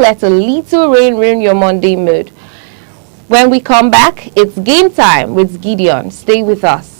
let a little rain ruin your Monday mood. When we come back, it's game time with Gideon. Stay with us.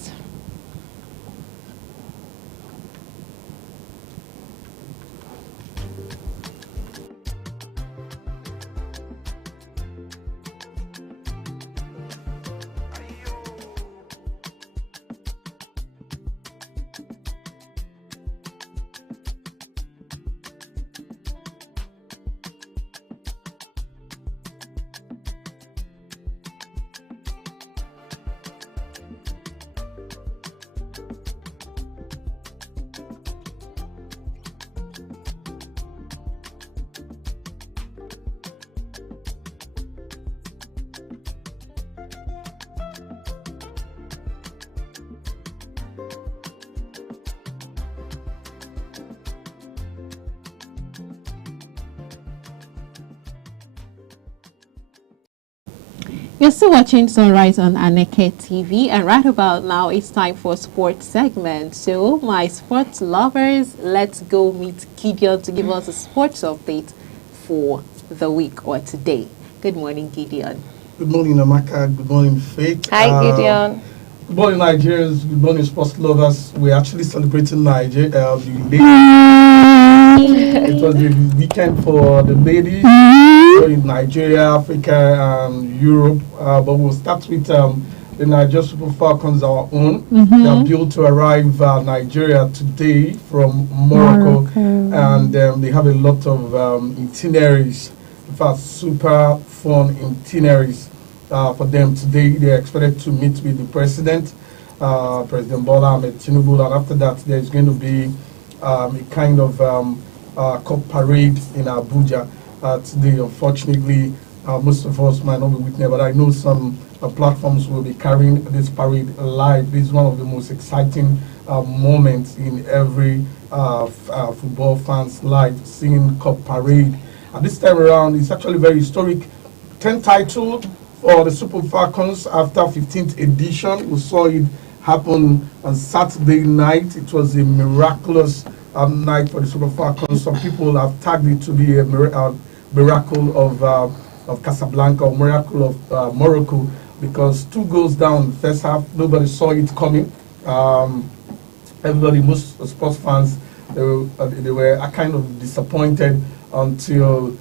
You're still watching Sunrise on Aneke TV, and right about now it's time for sports segment. So, my sports lovers, let's go meet Gideon to give us a sports update for the week or today. Good morning, Gideon. Good morning, Amaka. Good morning, Faith. Hi, Gideon. Good morning, Nigerians. Good morning, sports lovers. We're actually celebrating Nigeria. It was the weekend for the ladies in Nigeria, Africa, and Europe. But we'll start with the Nigeria Super Falcons, our own. They are built to arrive Nigeria today from Morocco. And they have a lot of itineraries. In fact, super fun itineraries for them today. They are expected to meet with the president, President Bola Ahmed Tinubu, and after that, there is going to be a kind of cup parade in Abuja today. Unfortunately, most of us might not be witness, but I know some platforms will be carrying this parade live. This is one of the most exciting moments in every football fan's life, seeing cup parade. And this time around, it's actually very historic. 10th title for the Super Falcons after 15th edition. We saw it happen on Saturday night. It was a miraculous night for the Super Falcons. Some people have tagged it to be a miracle of Casablanca, or miracle of Morocco, because 2 goals down in the first half. Nobody saw it coming. Everybody, most sports fans, they were kind of disappointed until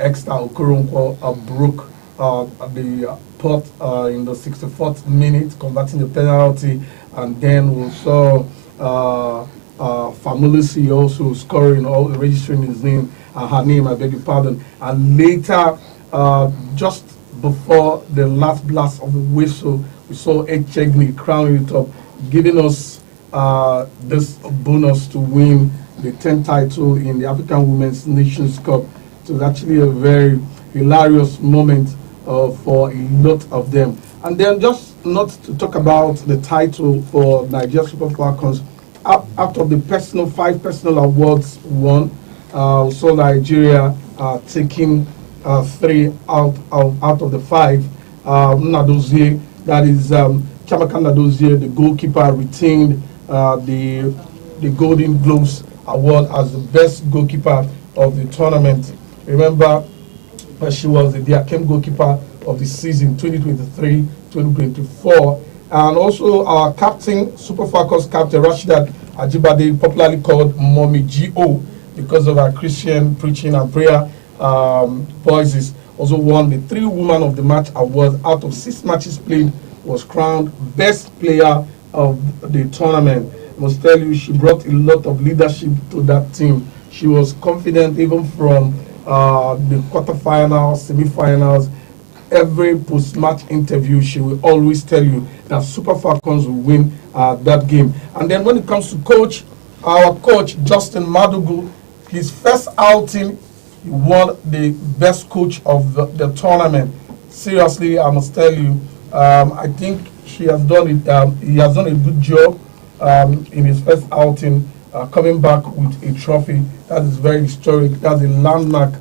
Exeter Okoronkwo broke the pot in the 64th minute, converting the penalty, and then we saw Famulisi also scoring, registering his name, her name, I beg your pardon, and later, just before the last blast of the whistle, we saw Echegni crowning it up, giving us this bonus to win the 10th title in the African Women's Nations Cup. It was actually a very hilarious moment for a lot of them. And then just not to talk about the title for Nigeria Super Falcons, out of the 5 personal awards won, we saw Nigeria taking 3 out of the 5. Nadozie, that is Chamaka Nadozie, the goalkeeper, retained the Golden Gloves Award as the best goalkeeper of the tournament. Remember, she was the Diakem goalkeeper of the season 2023-2024. And also our captain, Super Falcons captain, Rashidat Ajibade, popularly called Mommy G.O., because of her Christian preaching and prayer voices, also won the 3 Woman of the Match award. Out of 6 matches played, was crowned best player of the tournament. I must tell you, she brought a lot of leadership to that team. She was confident even from the quarterfinals, semifinals. Every post-match interview, she will always tell you that Super Falcons will win that game. And then when it comes to coach, our coach, Justin Madugu, his first outing, he won the best coach of the tournament. Seriously, I must tell you, I think he has done a good job in his first outing, coming back with a trophy. That is very historic. That's a landmark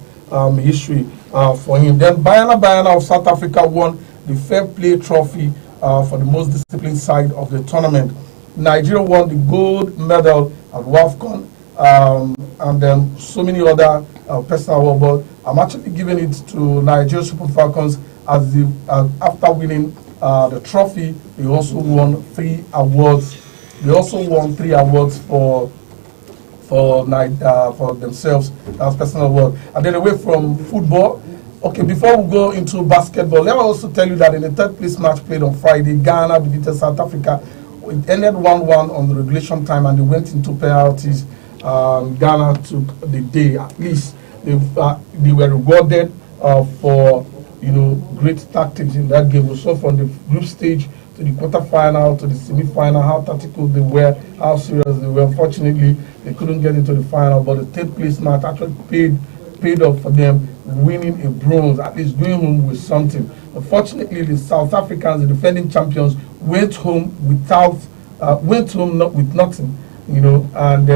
history for him. Then Bayana of South Africa won the Fair Play Trophy for the most disciplined side of the tournament. Nigeria won the gold medal at WAFCON, and then so many other personal award, but I'm actually giving it to Nigeria Super Falcons as the after winning the trophy. They also won 3 awards. They also won 3 awards for themselves. That's personal award. And then away from football. Okay, before we go into basketball, let me also tell you that in the third place match played on Friday, Ghana defeated South Africa. It ended 1-1 on the regulation time, and they went into penalties. Ghana took the day. At least they were rewarded for great tactics in that game. We saw from the group stage to the quarterfinal to the semi-final how tactical they were, how serious they were. Unfortunately, they couldn't get into the final, but the third place match actually paid off for them, winning a bronze, at least going home with something. Unfortunately, the South Africans, the defending champions, went home not with nothing, and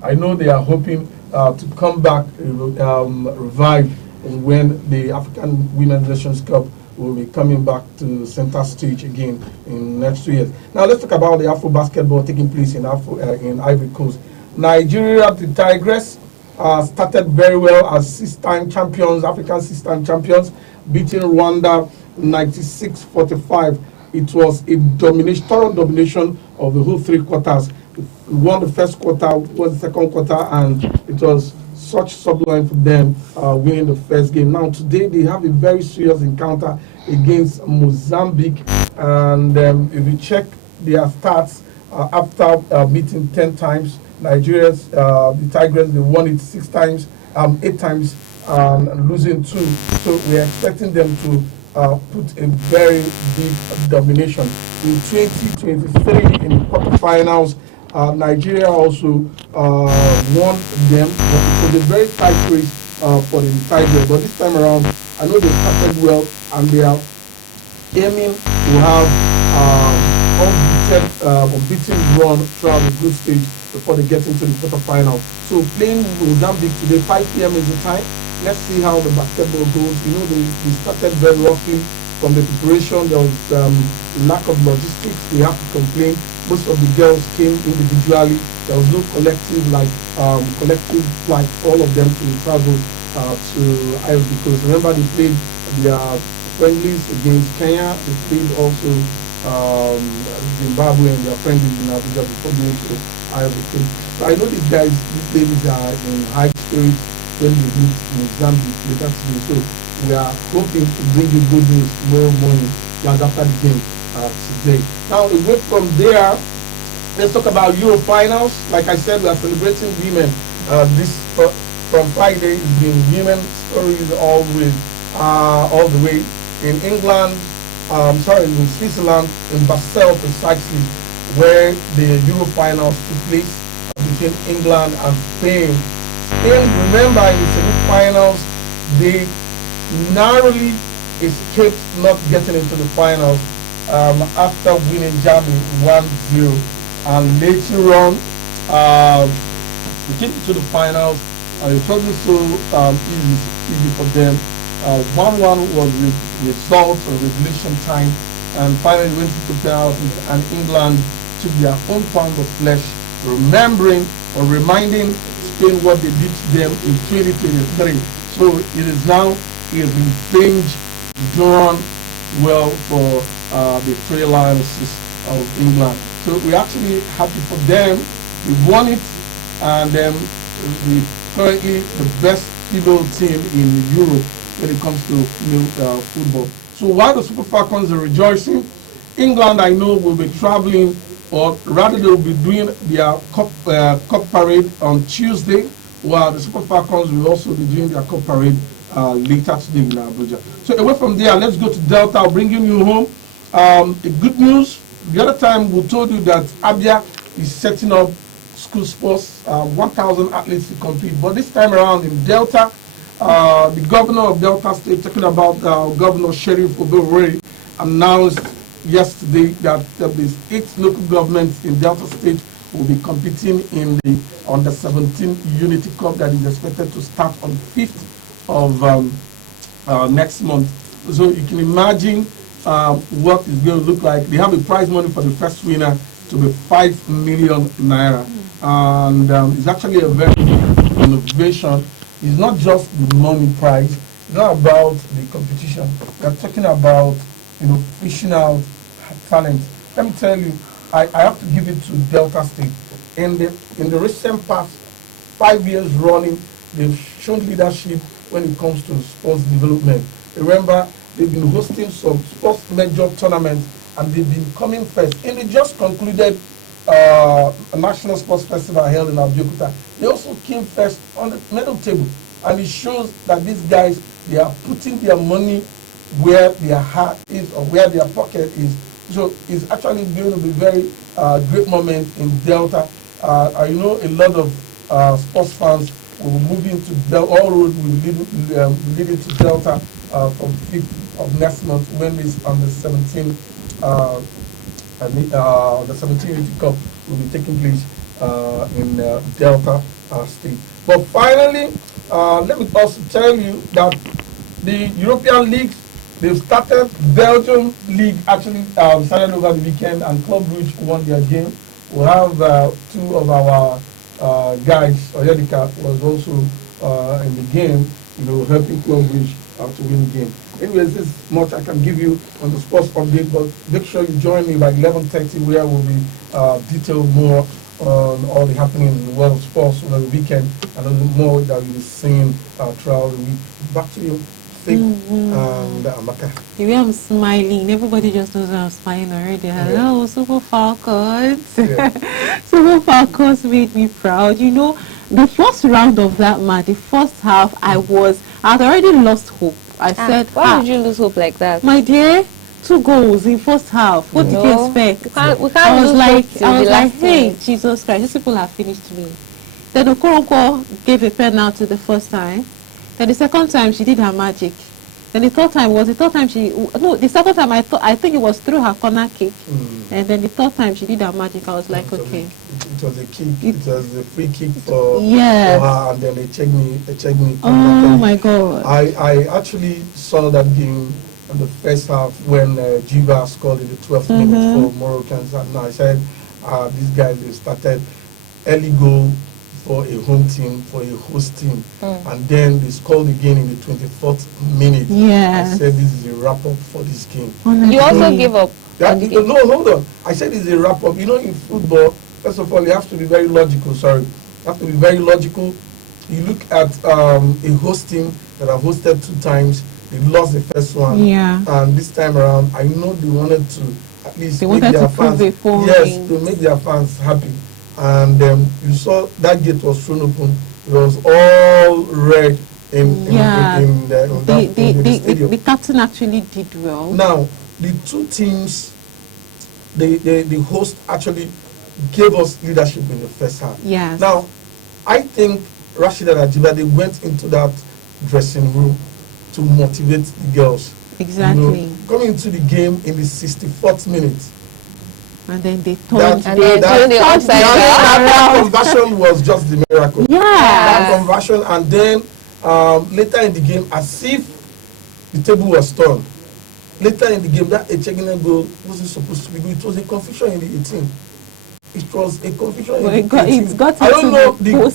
I know they are hoping to come back revived when the African Women's Nations Cup will be coming back to center stage again in next 2 years. Now let's talk about the Afro basketball taking place in Ivory Coast. Nigeria, the Tigress, started very well as 6-time champions, African 6-time champions, beating Rwanda 96-45. It was a total domination of the whole 3 quarters. We won the first quarter, won the second quarter, and it was such sublime for them winning the first game. Now today they have a very serious encounter against Mozambique, and if you check their stats after meeting 10 times, Nigeria's the Tigers, they won it 8 times, losing 2. So we are expecting them to put a very big domination. In 2023, in the quarterfinals, Nigeria also won them, but it was a very tight race for the Tigers. But this time around, I know they started well, and they are aiming to have unbeaten run throughout the group stage before they get into the quarterfinals. So playing Mozambique today, 5 p.m. is the time. Let's see how the basketball goes. They started very roughly from the preparation. There was lack of logistics. They have to complain. Most of the girls came individually. There was no collective like all of them to travel to Ivory Coast. Remember, they played their friendlies against Kenya. They played also Zimbabwe and their friendlies in Abuja before going to Ivory Coast. So I know these ladies are in high spirits when they meet Mozambique later today. So we are hoping to bring you good news tomorrow morning and after the game today. Now, away from there, let's talk about Euro finals. Like I said, we are celebrating women. From Friday, it's been women stories all the way in England. In Switzerland, in Basel precisely, where the Euro finals took place between England and Spain. Spain, remember, in the semi-finals, they narrowly escaped not getting into the finals after winning Germany 1-0, and later on they came to the finals, and it wasn't so easy for them. 1-1 was the result of regulation time, and finally went to penalties, and England took their own pound of flesh, reminding Spain what they did to them in 2023. So it is now a revenge drawn well for the Three Lionesses of England. So we're actually happy for them. We won it, and we currently the best female team in Europe when it comes to female football. So while the Super Falcons are rejoicing, England, I know, will be traveling, or rather they will be doing their cup parade on Tuesday, while the Super Falcons will also be doing their cup parade later today in Abuja. So away from there, let's go to Delta. I'll bring you home. Good news. The other time we told you that Abia is setting up school sports, 1,000 athletes to compete. But this time around in Delta, the governor of Delta State, talking about Governor Sheriff Oberwari, announced yesterday that the 8 local governments in Delta State will be competing in the Under-17 Unity Cup that is expected to start on 5th of next month. So you can imagine what it's going to look like. They have a prize money for the first winner to be 5 million naira. And it's actually a very big innovation It's not just the money prize. It's not about the competition. We're talking about, fishing out talent. Let me tell you, I have to give it to Delta State. In the recent past 5 years running, they've shown leadership when it comes to sports development. Remember, they've been hosting some sports major tournaments and they've been coming first. In the just concluded a national sports festival held in Abeokuta, they also came first on the medal table. And it shows that these guys, they are putting their money where their heart is or where their pocket is. So it's actually going to be very great moment in Delta. I know a lot of sports fans will be moving to Delta. All roads will lead into Delta from 5th of next month when it's on the 17th. The 17th Youth Cup will be taking place in Delta State. But finally, let me also tell you that the European leagues, they've started. Belgium league actually started over the weekend, and Club Brugge won their game. We'll have two of our guys. Oyedika was also in the game, helping Club Brugge to win the game. Anyways, this is much I can give you on the sports update, but make sure you join me by 11:30, where we'll be detailed more on all the happenings in the world of sports over the weekend, and a little more that we'll be seeing throughout the week. Back to you, Faith and Amaka. The way I'm smiling, everybody just knows I'm smiling already. Hello, Super Falcons. Yeah. Super Falcons made me proud. The first round of that match, the first half, I had already lost hope. I said, why did you lose hope like that? My dear, 2 goals in first half. What did you expect? We can't lose hope I was like, hey, minute. Jesus Christ, these people have finished me. Then Okoronkwo gave a penalty the first time. Then the second time she did her magic. Then the second time I think it was through her corner kick. And then the third time she did her magic, I was like, okay. It was a kick. It was a free kick for Yes. her, and then they checked me. Oh my God. I actually saw that game in the first half when Jiva scored in the 12th minute for Moroccans, and I said, these guys, they started early goal for a home team, for a host team, and then they scored again in the 24th minute. Yes. I said, this is a wrap-up for this game. You also give up. No, hold on. I said it's a wrap-up. In football, first of all, you have to be very logical. You have to be very logical. You look at a host team that have hosted 2 times. They lost the first one. Yeah. And this time around, I know they wanted to at least make their fans. Yes, to make their fans happy. And you saw that gate was thrown open. It was all red in the stadium. The captain actually did well. Now, the 2 teams, the host actually gave us leadership in the first half. Yes. Now, I think Rashida Rajiva, they went into that dressing room to motivate the girls. Exactly. Coming into the game in the 64th minute. And then they turned that conversion was just the miracle. Yeah. That conversion, and then later in the game, as if the table was turned. Later in the game, that Echegina goal wasn't supposed to be good. It was a confusion in the 18. It was a confusion in the 18. I don't know, the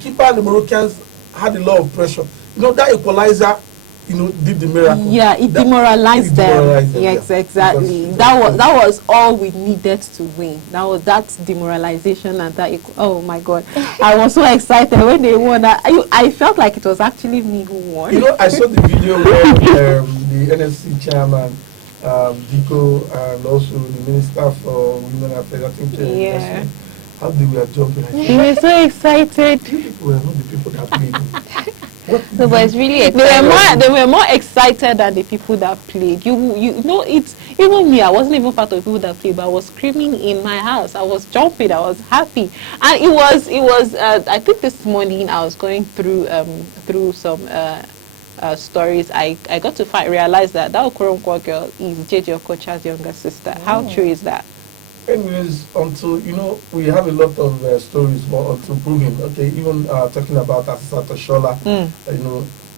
keeper and the Moroccans had a lot of pressure. That equalizer, did the miracle. Yeah, it demoralized them. Yes, yeah. exactly. That was all we needed to win. That demoralization and that. Oh my God, I was so excited when they won. I felt like it was actually me who won. I saw the video where the NFC chairman, Vico, and also the Minister for Women Affairs, I think, how they were jumping. They were so excited. These people were not the people that played. No, but it's really exciting. They were more excited than the people that played. It's even me. I wasn't even part of the people that played, but I was screaming in my house. I was jumping. I was happy, and it was. I think this morning I was going through some stories. I got to realize that Okoronkwo girl is JJ Okocha's younger sister. How true is that? Anyways, until we have a lot of stories, but until proving, okay, even talking about Asisata Shola,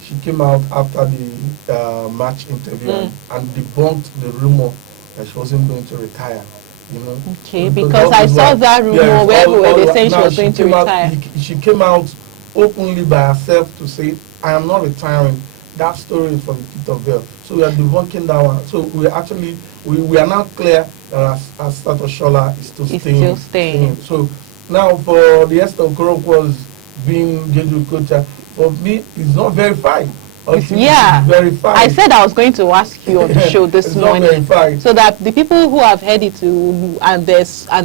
she came out after the match interview and debunked the rumor that she wasn't going to retire. Okay, because I saw that rumor where they were saying she was going to retire. She came out openly by herself to say, I am not retiring. That story is from the pit of hell. So we are debunking that one. So we actually, we are now clear that as Status Shola is still It's staying. still staying. So now for the Esther Okoronkwo's being Jeju culture, for me, it's not verified. Yeah, verified. I said I was going to ask you on the show this It's morning, not verified. so that the people who have heard it and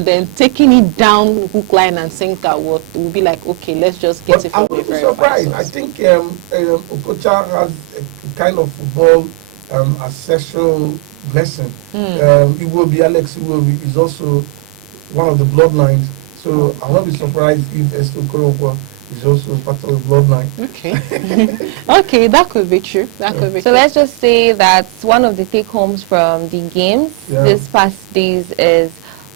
then taking it down hook, line, and sinker will be like, okay, let's just get But it I from would the be verified surprised. source. I think Okocha has a kind of football ancestral blessing. Iwobi, Alex Iwobi is also one of the bloodlines. So I won't be surprised if Esther Okoronkwo is also part of the bloodline. Okay. Okay, that could be true. That could be So true. let's just say that one of the take-homes from the games this past days is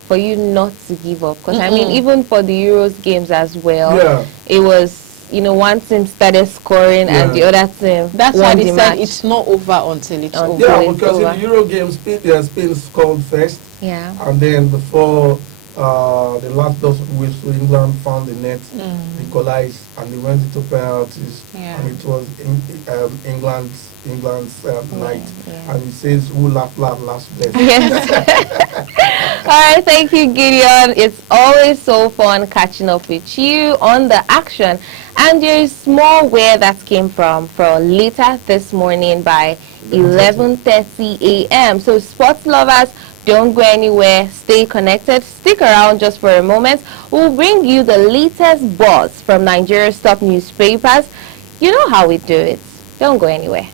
for you not to give up. Because, I mean, even for the Euros games as well, it was, one team started scoring and the other team That's why won they the said match. it's not over until it's over. Yeah, it's because over. in the Euro games, Spain scored first. Yeah. And then before the last dust whistle, England found the net, equalized, and they went into penalties. Yeah. And it was England's night. Yeah. And it says, "Who laugh last best." Yes. All right, thank you, Gideon. It's always so fun catching up with you on the action. And there's more where that came from later this morning by 11:30 a.m. So sports lovers, don't go anywhere. Stay connected. Stick around just for a moment. We'll bring you the latest buzz from Nigeria's top newspapers. You know how we do it. Don't go anywhere.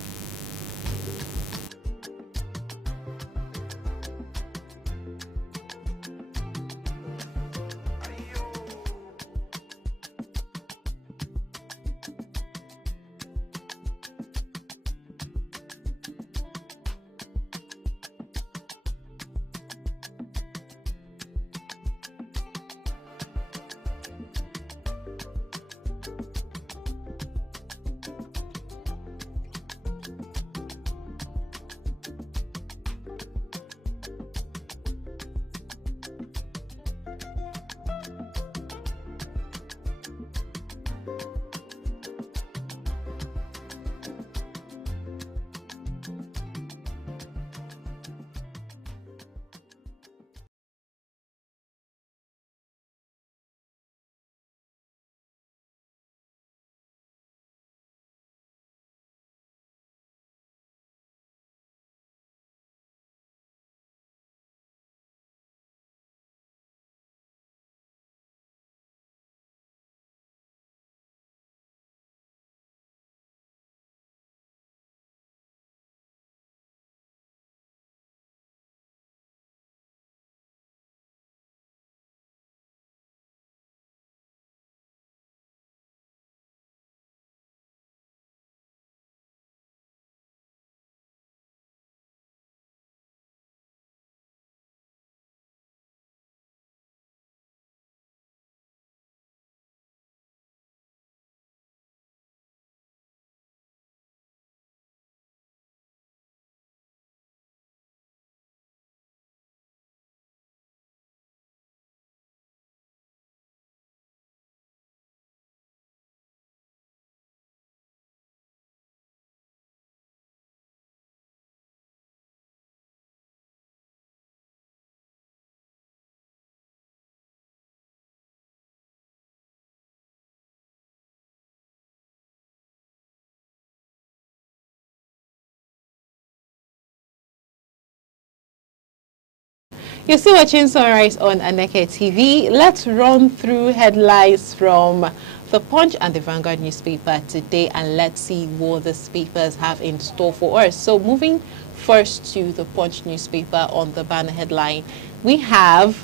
You're still watching Sunrise on Aneke TV. Let's run through headlines from the Punch and the Vanguard newspaper today, and let's see what the papers have in store for us. So moving first to the Punch newspaper, on the banner headline, we have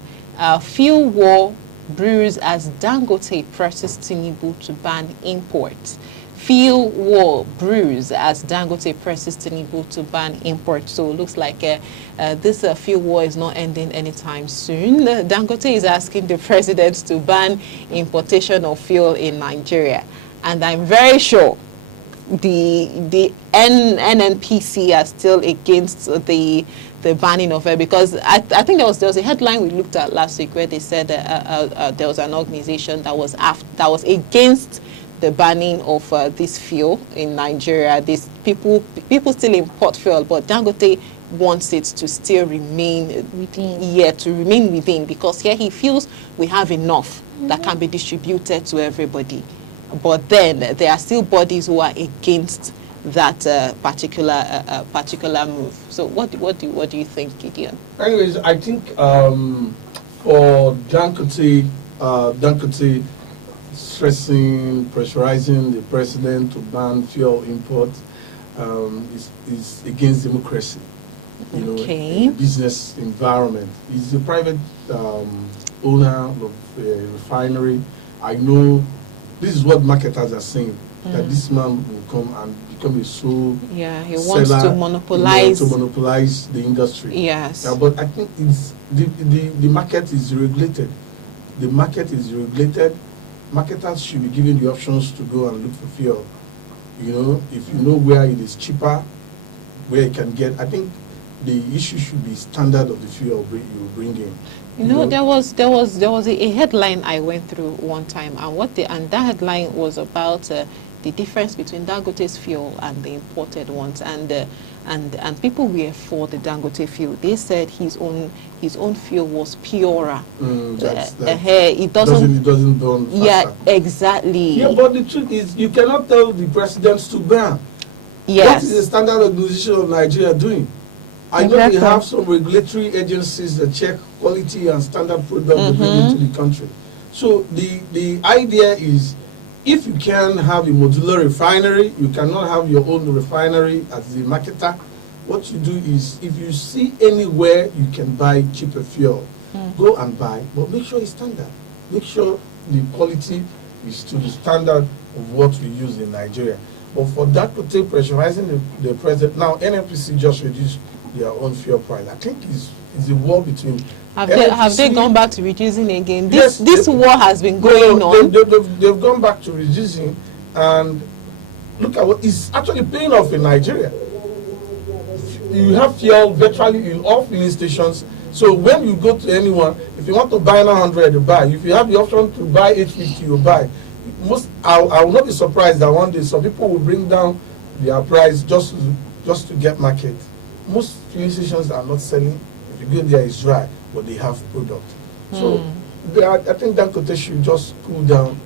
fuel war brews as Dangote presses Tinubu to ban imports. Fuel war brews as Dangote presses Tinubu to ban imports. So it looks like this fuel war is not ending anytime soon. Dangote is asking the president to ban importation of fuel in Nigeria. And I'm very sure the NNPC are still against the banning of it, because I think there was a headline we looked at last week where they said there was an organization that was against the banning of this fuel in Nigeria. These people still import fuel, but Dangote wants it to still remain Within. Yeah, to remain within, because here he feels we have enough that can be distributed to everybody. But then there are still bodies who are against that particular move. So what do you think, Gideon? Anyways, I think for Dangote stressing, pressurizing the president to ban fuel import is against democracy. You know, in business environment. He's a private owner of a refinery. I know this is what marketers are saying, that this man will come and become a sole he seller, wants to monopolize the industry. Yes. But I think it's the market is regulated. The market is regulated. Marketers should be given the options to go and look for fuel. You know, if you know where it is cheaper, where you can get. I think the issue should be standard of the fuel you bring in. You know, there was a headline I went through one time, and that headline was about the difference between Dangote's fuel and the imported ones, and people were for the Dangote fuel. They said his own fuel was purer. It doesn't burn faster. Yeah, exactly. Yeah, but the truth is, you cannot tell the presidents to burn. Yes. What is the standard organization of Nigeria doing? I know we have some regulatory agencies that check quality and standard product they bring into the country. So the idea is, if you can have a modular refinery, you cannot have your own refinery as the marketer. What you do is, if you see anywhere you can buy cheaper fuel, go and buy, but make sure it's standard. Make sure the quality is to the standard of what we use in Nigeria. But for that to take pressurizing the president, now NNPC just reduced their own fuel price. I think it's a war between. Have they gone back to reducing again? Yes, this war has been going on. They've gone back to reducing, and look at what is actually paying off in Nigeria. You have fuel virtually in all filling stations. So when you go to anyone, if you want to buy 900, you buy. If you have the option to buy 850, you buy. I will not be surprised that one day some people will bring down their price just to get market. Most filling stations are not selling. If you go there, it's dry, but they have product. So I think Dangote should just cool down.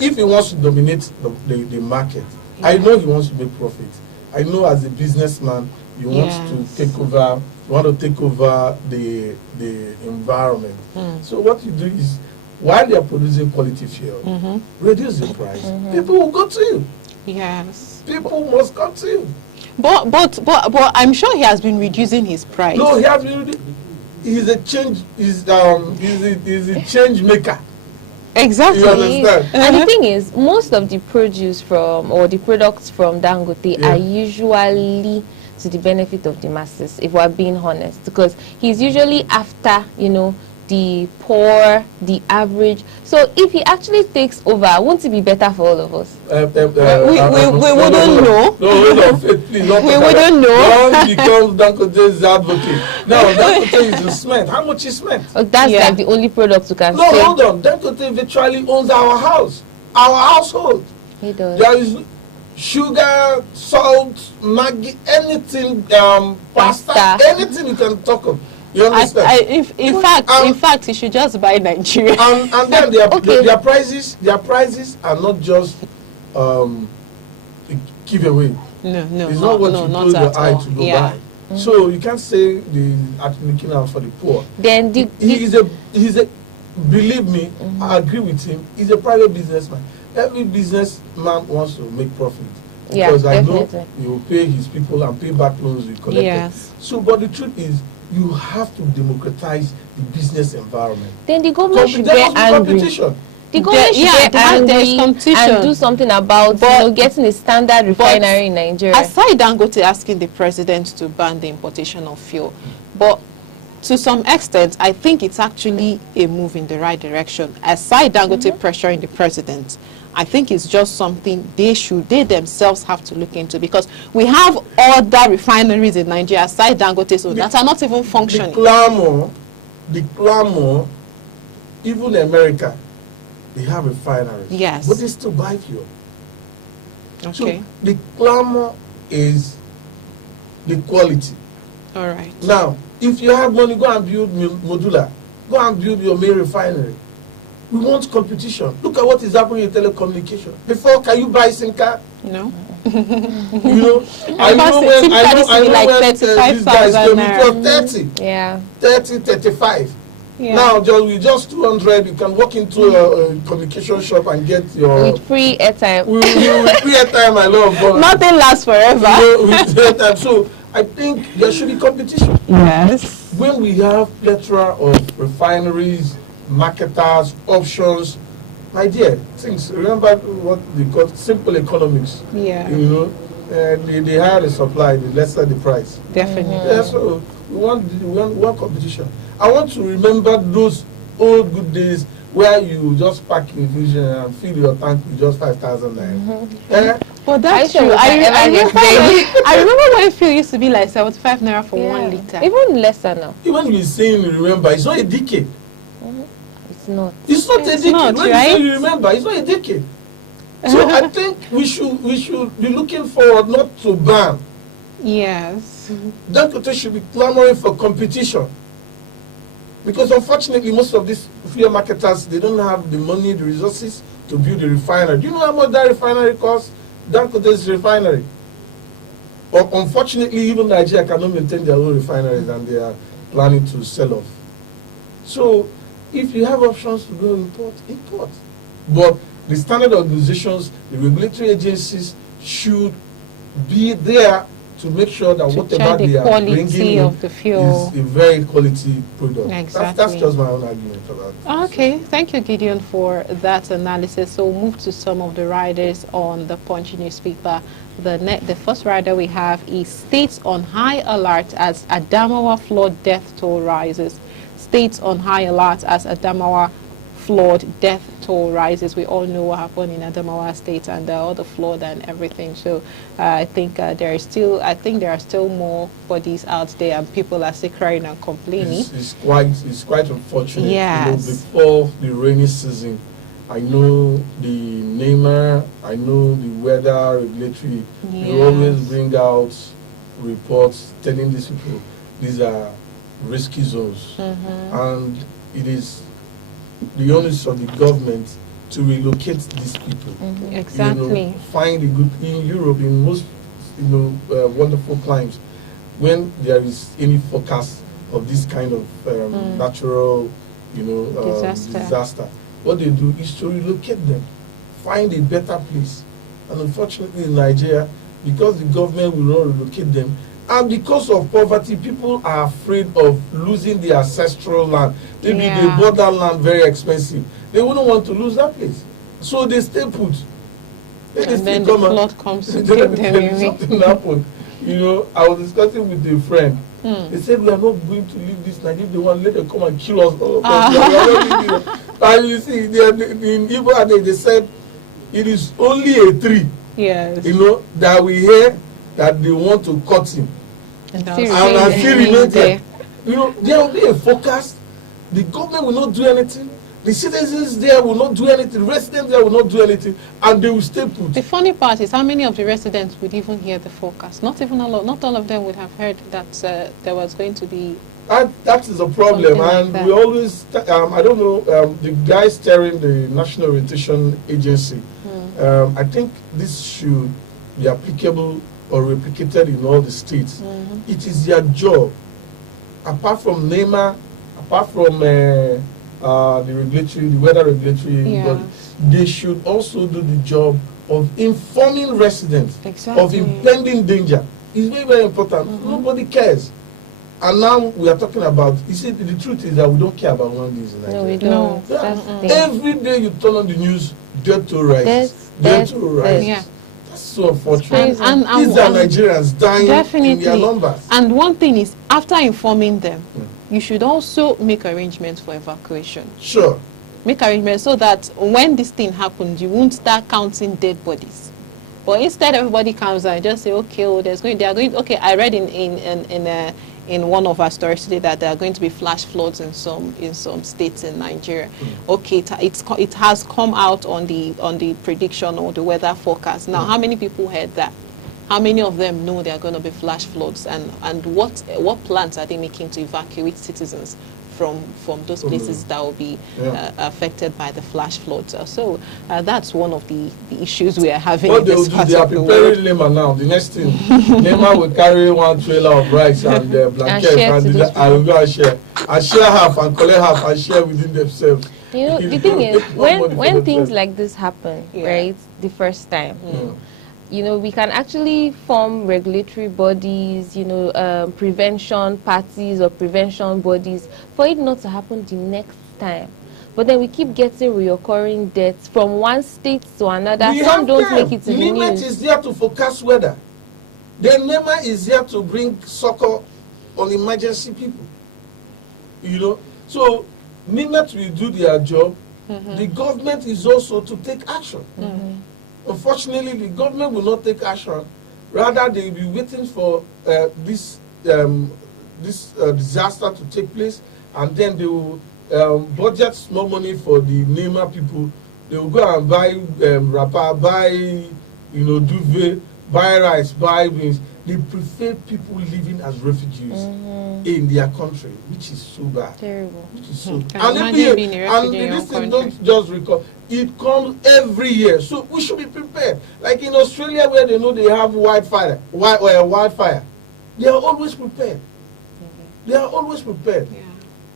If he wants to dominate the market, I know he wants to make profit. I know as a businessman, he wants to take over. You want to take over the environment. So what you do is, while they are producing quality fuel, reduce the price. People will go to you. Yes. People must come to you. But I'm sure he has been reducing his price. No, he has been. He's a change. He's a change maker. Exactly. You understand? And the thing is, most of the produce or the products from Dangote are usually to the benefit of the masses, if we're being honest, because he's usually after, the poor, the average. So if he actually takes over, won't it be better for all of us? We wouldn't know. No, hold on, please. We wouldn't know. Once becomes Dangote's advocate. Now, Dangote is a cement. How much is cement? Oh, that's like the only product you can say. No, hold on. Dangote virtually owns our house, our household. He does. There is sugar, salt, Maggi, anything, pasta, anything you can talk of. You understand? In fact, he should just buy Nigeria. And then their prices are not just giveaway. No, it's not what you close your eye to go buy. So you can't say the looking out for the poor. Then he's a believe me, I agree with him. He's a private businessman. Every businessman wants to make profit. Because I know he will pay his people and pay back loans we collected. Yes. So, but the truth is, you have to democratize the business environment. Then the government should get angry. The government should get angry and do something about getting a standard refinery in Nigeria. Aside Dangote asking the president to ban the importation of fuel, but to some extent, I think it's actually a move in the right direction. Aside Dangote pressuring the president, I think it's just something they themselves have to look into, because we have other refineries in Nigeria aside Dangote that are not even functioning. The clamor, even America, they have refineries. Yes. But they still buy fuel. Okay. So the clamor is the quality. All right. Now, if you have money, go and build modular. Go and build your main refinery. We want competition. Look at what is happening in telecommunication. Before, can you buy SIM card? No. You know, I know when these guys came, it was 30. Yeah. 30, 35. Yeah. Now, with just 200, you can walk into a communication shop and get your... With free airtime. With free airtime, I love. Nothing lasts forever. With airtime. So, I think there should be competition. Yes. When we have plethora of refineries, marketers, options, my dear, things, remember what they call simple economics. Yeah. You know, the higher the supply, the lesser the price. Definitely. Yeah, so we want competition. I want to remember those old good days where you just pack infusion and fill your tank with just 5,000 naira. Well, that's I true. I remember when fuel used to be like 75 naira for 1 liter. Even lesser now. Even you saying remember, it's not a decade. It's not. It's not a decade. Not, When right? you say you remember, it's not a decade. So I think we should be looking forward not to ban. Yes. Dangote should be clamoring for competition. Because unfortunately, most of these fuel marketers, they don't have the money, the resources to build a refinery. Do you know how much that refinery costs? Dangote's refinery. But unfortunately, even Nigeria cannot maintain their own refineries and they are planning to sell off. So, if you have options to go import. But the standard organizations, the regulatory agencies should be there to make sure that whatever they are bringing in of the fuel is a very quality product. Exactly. That's just my own argument about it. Okay, thank you, Gideon, for that analysis. So we'll move to some of the riders on the Punch newspaper. The first rider we have is States on high alert as Adamawa flood death toll rises. States on high alert as Adamawa flood death toll rises. We all know what happened in Adamawa State and all the flood and everything. So I think there are still more bodies out there and people are still crying and complaining. It's quite unfortunate. Yes. Before the rainy season, I know the NEMA, I know the weather regulatory. Yes. They always bring out reports telling these people these are risky zones, and it is the onus of the government to relocate these people. Exactly. You know, find a good in Europe, in most wonderful climes, when there is any forecast of this kind of natural disaster, what they do is to relocate them, find a better place. And unfortunately in Nigeria, because the government will not relocate them, and because of poverty, people are afraid of losing their ancestral land. Maybe the borderland very expensive. They wouldn't want to lose that place. So they stay put. And then the flood comes to take them away. Something happened. You know, I was discussing with a friend. They said, we are not going to leave this Nigeria. If they want, let them come and kill us. All of us. We are not leaving. And you see, in Igbo, they said, it is only a tree, yes, that we hear that they want to cut him. And I still remain there. There will be a forecast. The government will not do anything. The citizens there will not do anything. Residents there will not do anything, and they will stay put. The funny part is how many of the residents would even hear the forecast. Not all of them would have heard that there was going to be. That is a problem, like and we always. I don't know the guy steering the National Orientation Agency. I think this should be applicable or replicated in all the states. It is their job, apart from NEMA, apart from the weather regulatory body, they should also do the job of informing residents of impending danger. It's very, very important. Nobody cares. And now we are talking about, you see, the truth is that we don't care about one these in Nigeria. No, we don't. That's the thing. Every day you turn on the news, death toll rises. Death toll rises. Yeah. That's so unfortunate. And these are Nigerians dying in their numbers. And one thing is, after informing them, you should also make arrangements for evacuation. Sure. Make arrangements so that when this thing happens, you won't start counting dead bodies. But instead, everybody comes and just say, okay, oh, they are going. Okay, I read in one of our stories today that there are going to be flash floods in some states in Nigeria. Okay, it has come out on the prediction or the weather forecast. Now, how many people heard that? How many of them know there are going to be flash floods, and what plans are they making to evacuate citizens from those places that will be affected by the flash floods? So that's one of the issues we are having in this part they are of the preparing world. Lema now. The next thing, Lema will carry one trailer of rice and blankets and I will go and share. I share half and collect half and share within themselves. You know, the thing is, when things like this happen, right, the first time, you know, we can actually form regulatory bodies, you know, prevention parties or prevention bodies for it not to happen the next time. But then we keep getting reoccurring deaths from one state to another. Some don't make it to the news. NIMET is there to forecast weather. Then NEMA is there to bring succor on emergency people. You know, so NIMET will do their job. The government is also to take action. Unfortunately, the government will not take action. Rather, they will be waiting for this disaster to take place, and then they will budget small money for the NEMA people. They will go and buy wrapper, buy, you know, duvet, buy rice, buy beans. They prefer people living as refugees in their country, which is so bad. Terrible. Which is so And this thing don't just recall. It comes every year, so we should be prepared. Like in Australia, where they know they have wildfire, they are always prepared. They are always prepared.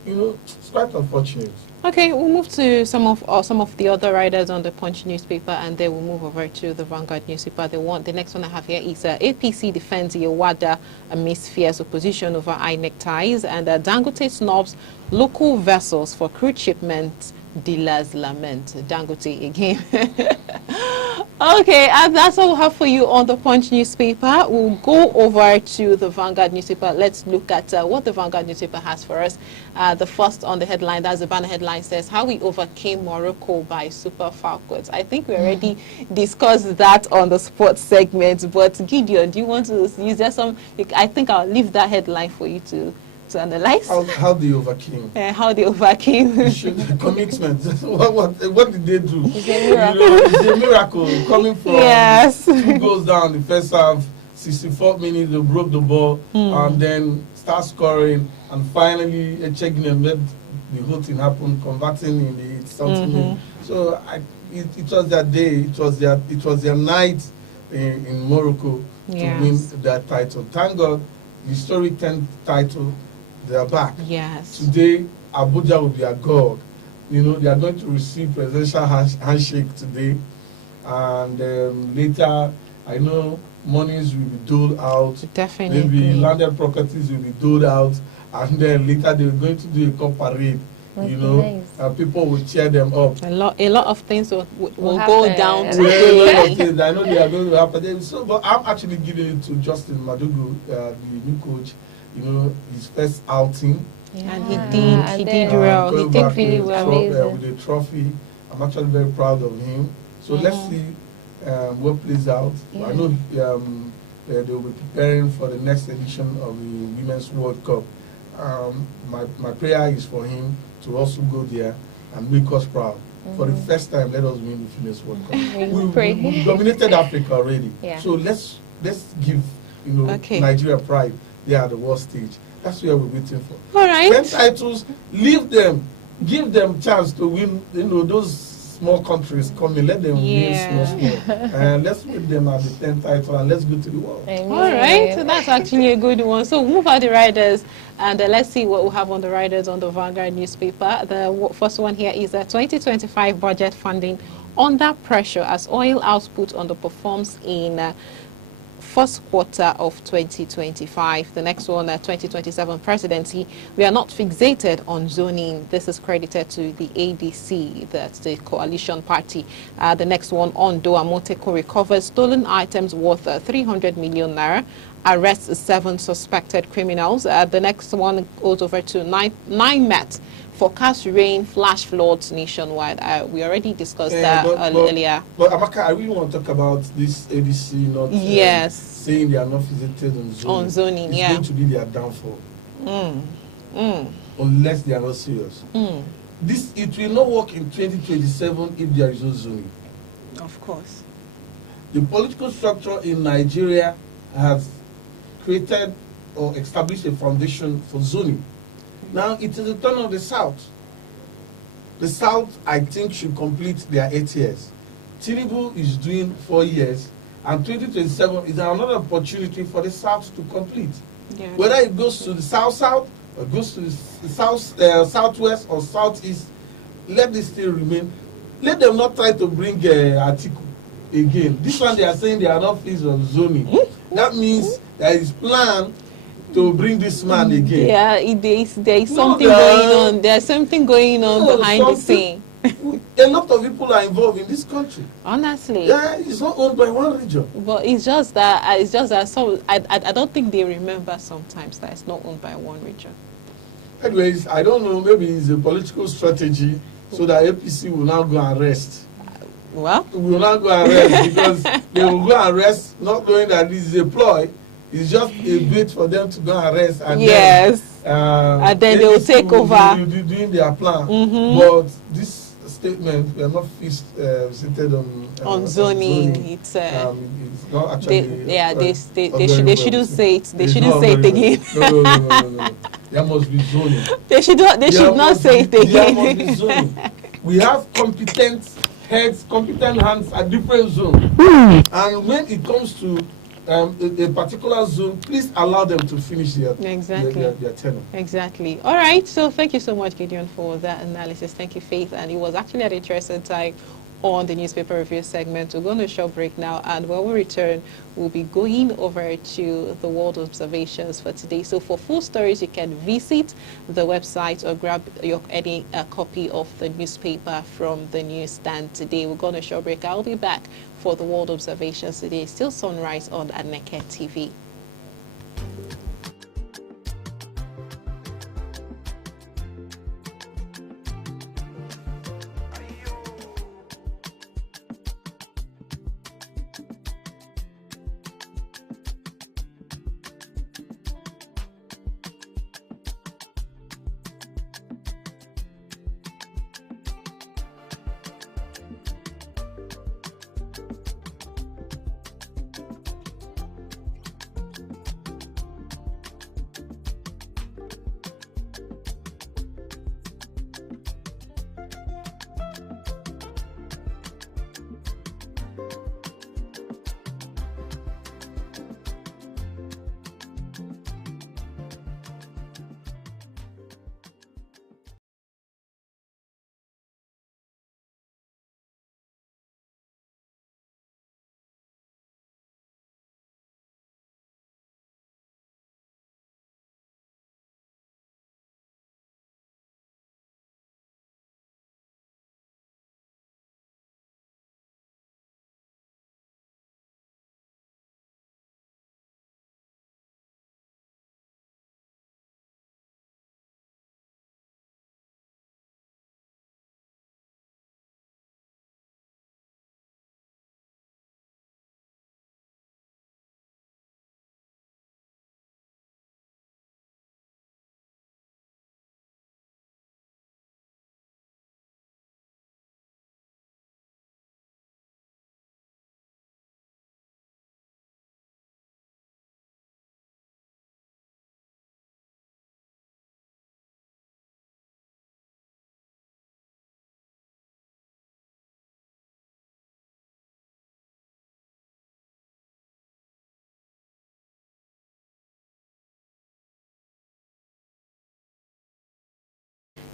You know, it's quite unfortunate. Okay, we'll move to some of the other writers on the Punch newspaper, and then we'll move over to the Vanguard newspaper. The next one I have here is APC defends Yewada amidst fierce opposition over INEC ties, and Dangote snobs local vessels for crude shipments. Dealers lament. Dangote again. Okay, and that's all we have for you on the Punch newspaper. We'll go over to the Vanguard newspaper. Let's look at what the Vanguard newspaper has for us. The first on the headline, that's the banner headline, says how we overcame Morocco by Super Falcons. I think we already discussed that on the sports segment, but Gideon, do you want to use there some? I think I'll leave that headline for you to analyze. How they overcame. How they overcame. Commitment. what did they do? It's a miracle. You know, it's a miracle coming from Yes. 2 goals down the first half, 64 minutes they broke the ball and then start scoring, and finally Echegine made the whole thing happen, converting in the something minutes. So it was their day. It was their night in Morocco to win that title. Thank God, the historic 10th title. They are back. Yes. Today, Abuja will be a god. You know, they are going to receive presidential handshake today. And later, I know monies will be doled out. Definitely. Maybe landed properties will be doled out. And then later, they're going to do a cup parade. That's you know, nice. and people will cheer them up. A lot of things will go happen. down A lot today. of things. I know they are going to happen. So, but I'm actually giving it to Justin Madugu, the new coach. You know, his first outing. And he And did then well. Going He did back really with well. with the trophy. I'm actually very proud of him. So let's see what plays out. I know they will be preparing for the next edition of the Women's World Cup. My prayer is for him to also go there and make us proud. For the first time, let us win the Women's World Cup. We dominated Africa already. Yeah. So let's give Nigeria pride. They are the world stage. That's where we're waiting for. All right. 10 titles, leave them, give them chance to win. You know, those small countries come in, let them win small. And let's make them at the 10th title and let's go to the world. Amen. All right, so that's actually a good one. So move out the riders, and let's see what we have on the riders on the Vanguard newspaper. The first one here is the 2025 budget funding under pressure as oil output underperforms in first quarter of 2025. The next one, 2027 presidency. We are not fixated on zoning. This is credited to the ADC, that's the coalition party. The next one, Ondo Amoteko recovers stolen items worth 300 million naira. Arrests 7 suspected criminals. The next one goes over to NIMET forecast rain, flash floods nationwide. We already discussed that earlier. But Amaka, I really want to talk about this ABC not saying they are not visited on zoning. On zoning, it's going to be their downfall. Unless they are not serious. It will not work in 2027 if there is no zoning. Of course. The political structure in Nigeria has created or established a foundation for zoning. Now it is the turn of the South. The South, I think, should complete their 8 years. Tinubu is doing 4 years, and 2027 is another opportunity for the South to complete. Yeah. Whether it goes to the South-South, or goes to the Southwest or Southeast, let this still remain. Let them not try to bring Atiku again. This one they are saying they are not pleased on zoning. That means there is plan to bring this man again. Yeah, there is something going on. There's something going on behind the scene. A lot of people are involved in this country. Honestly. Yeah, it's not owned by one region. But it's just that I don't think they remember sometimes that it's not owned by one region. Anyways, I don't know, maybe it's a political strategy so that APC will now go and rest. Well? Will not go and rest because they will go and rest not knowing that this is a ploy. It's just a bit for them to go and rest. And yes. And then they will take over. Doing their plan. But this statement, we are not seated on zoning. It's not actually. They shouldn't say it. They shouldn't say it again. No. There must be zoning. They should not say it again. There must be zoning. We have competent heads, competent hands at different zones. And when it comes to a particular zone, please allow them to finish their tenure. Exactly. All right. So thank you so much, Gideon, for that analysis. Thank you, Faith. And it was actually an interesting time on the newspaper review segment. We're going to a short break now, and when we return, we'll be going over to the world observations for today. So for full stories, you can visit the website or grab any copy of the newspaper from the newsstand today. We're going to a short break. I'll be back for the world observations today. Still sunrise on Aneke TV.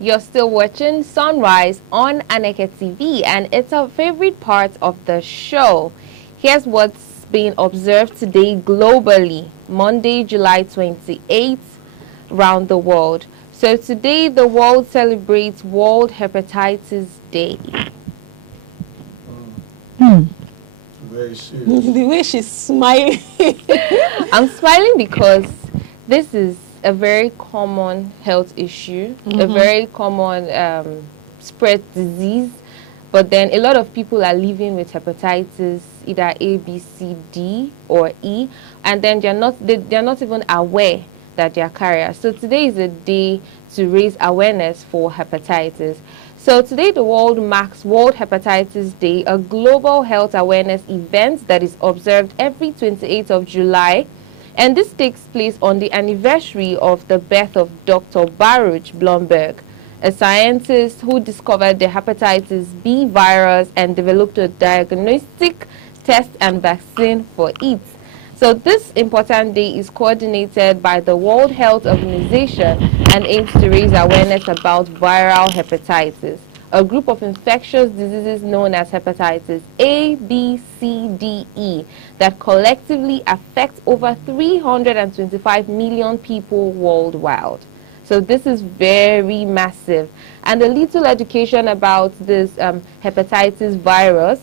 You're still watching Sunrise on Aneke TV, and it's our favorite part of the show. Here's what's being observed today globally, Monday, July 28th, around the world. So today, the world celebrates World Hepatitis Day. Very serious. The way she's smiling. I'm smiling because this is a very common health issue, a very common spread disease. But then a lot of people are living with hepatitis, either A, B, C, D, or E, and then they're not even aware that they are carriers. So today is a day to raise awareness for hepatitis. So today the world marks World Hepatitis Day, a global health awareness event that is observed every 28th of July. And this takes place on the anniversary of the birth of Dr. Baruch Blomberg, a scientist who discovered the hepatitis B virus and developed a diagnostic test and vaccine for it. So this important day is coordinated by the World Health Organization and aims to raise awareness about viral hepatitis, a group of infectious diseases known as hepatitis A, B, C, D, E, that collectively affect over 325 million people worldwide. So this is very massive. And a little education about this hepatitis virus.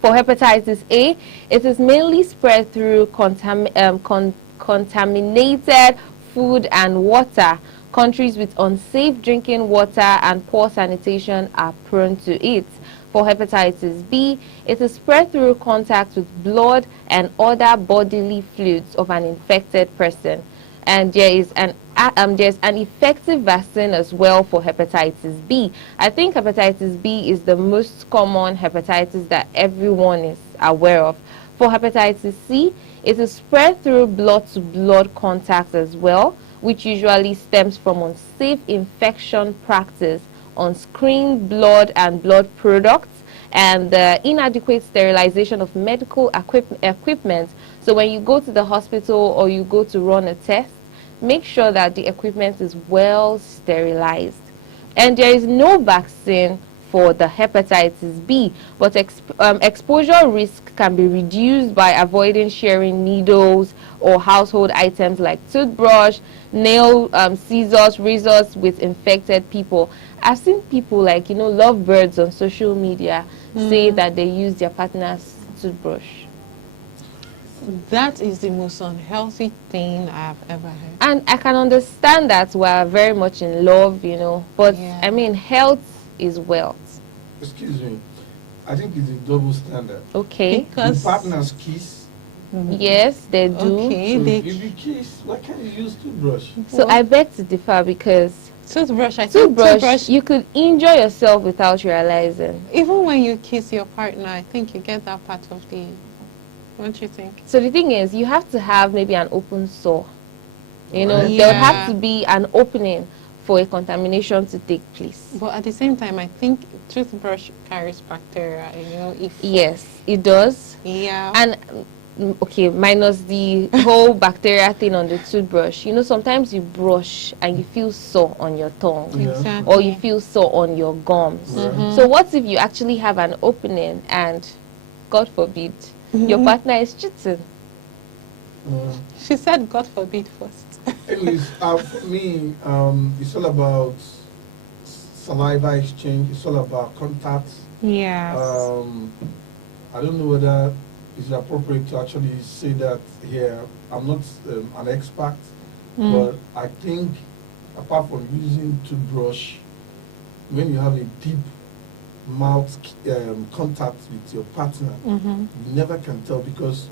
For hepatitis A, it is mainly spread through contaminated food and water. Countries with unsafe drinking water and poor sanitation are prone to it. For hepatitis B, it is spread through contact with blood and other bodily fluids of an infected person. And there's an effective vaccine as well for hepatitis B. I think hepatitis B is the most common hepatitis that everyone is aware of. For hepatitis C, it is spread through blood-to-blood contact as well, which usually stems from unsafe infection practice, unscreened blood and blood products, and the inadequate sterilization of medical equipment. So when you go to the hospital or you go to run a test, make sure that the equipment is well sterilized. And there is no vaccine for the hepatitis B, but exposure risk can be reduced by avoiding sharing needles or household items like toothbrush, nail scissors, razors with infected people. I've seen people like, lovebirds on social media say that they use their partner's toothbrush. That is the most unhealthy thing I've ever heard. And I can understand that we're very much in love, but Yeah. I mean, health is wealth. Excuse me. I think it's a double standard. Okay. Because Do partners kiss? Yes, they do. okay, So they if you kiss, why can't you use toothbrush? So I beg to differ because toothbrush. I think toothbrush, you could injure yourself without realizing. even when you kiss your partner, I think you get that part of the. What do you think? So the thing is, you have to have maybe an open sore. Right. There would Yeah. have to be an opening for a contamination to take place. But at the same time, I think toothbrush carries bacteria. If Yes, it does. yeah. And okay, minus the whole bacteria thing on the toothbrush. Sometimes you brush and you feel sore on your tongue. Yeah. Exactly. Or you feel sore on your gums. Right. So what if you actually have an opening and, God forbid, your partner is cheating? She said, "God forbid" first. Anyways, for me, it's all about saliva exchange. It's all about contact. Yes. I don't know whether it's appropriate to actually say that here. I'm not an expert, but I think apart from using toothbrush, when you have a deep mouth contact with your partner, you never can tell because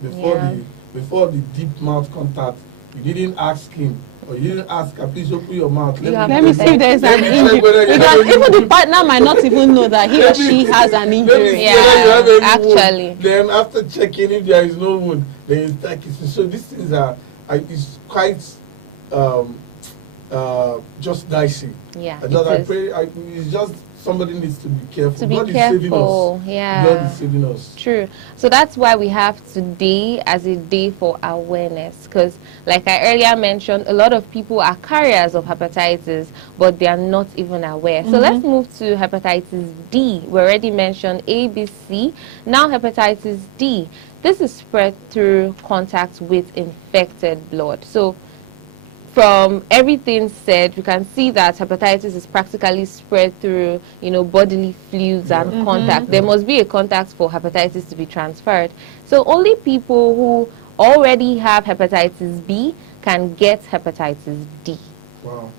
before the deep mouth contact, you didn't ask him or you didn't ask her, please open your mouth. Let me see if there's Let an me check injury. whether you Because have any even the wound. partner might not even know that he or she has an Let me injury. see whether you have any actually. wound. Then after checking if there is no wound, then you start kissing. So these things are it's quite just dicey. Yeah, And I it is. pray it's just somebody needs to be careful. To be God is saving careful, us. yeah. God is saving us. True. So that's why we have today as a day for awareness. Because, like I earlier mentioned, a lot of people are carriers of hepatitis, but they are not even aware. So let's move to hepatitis D. We already mentioned A, B, C. Now hepatitis D. This is spread through contact with infected blood. So from everything said, we can see that hepatitis is practically spread through, bodily fluids and contact. There must be a contact for hepatitis to be transferred. So only people who already have hepatitis B can get hepatitis D. Wow.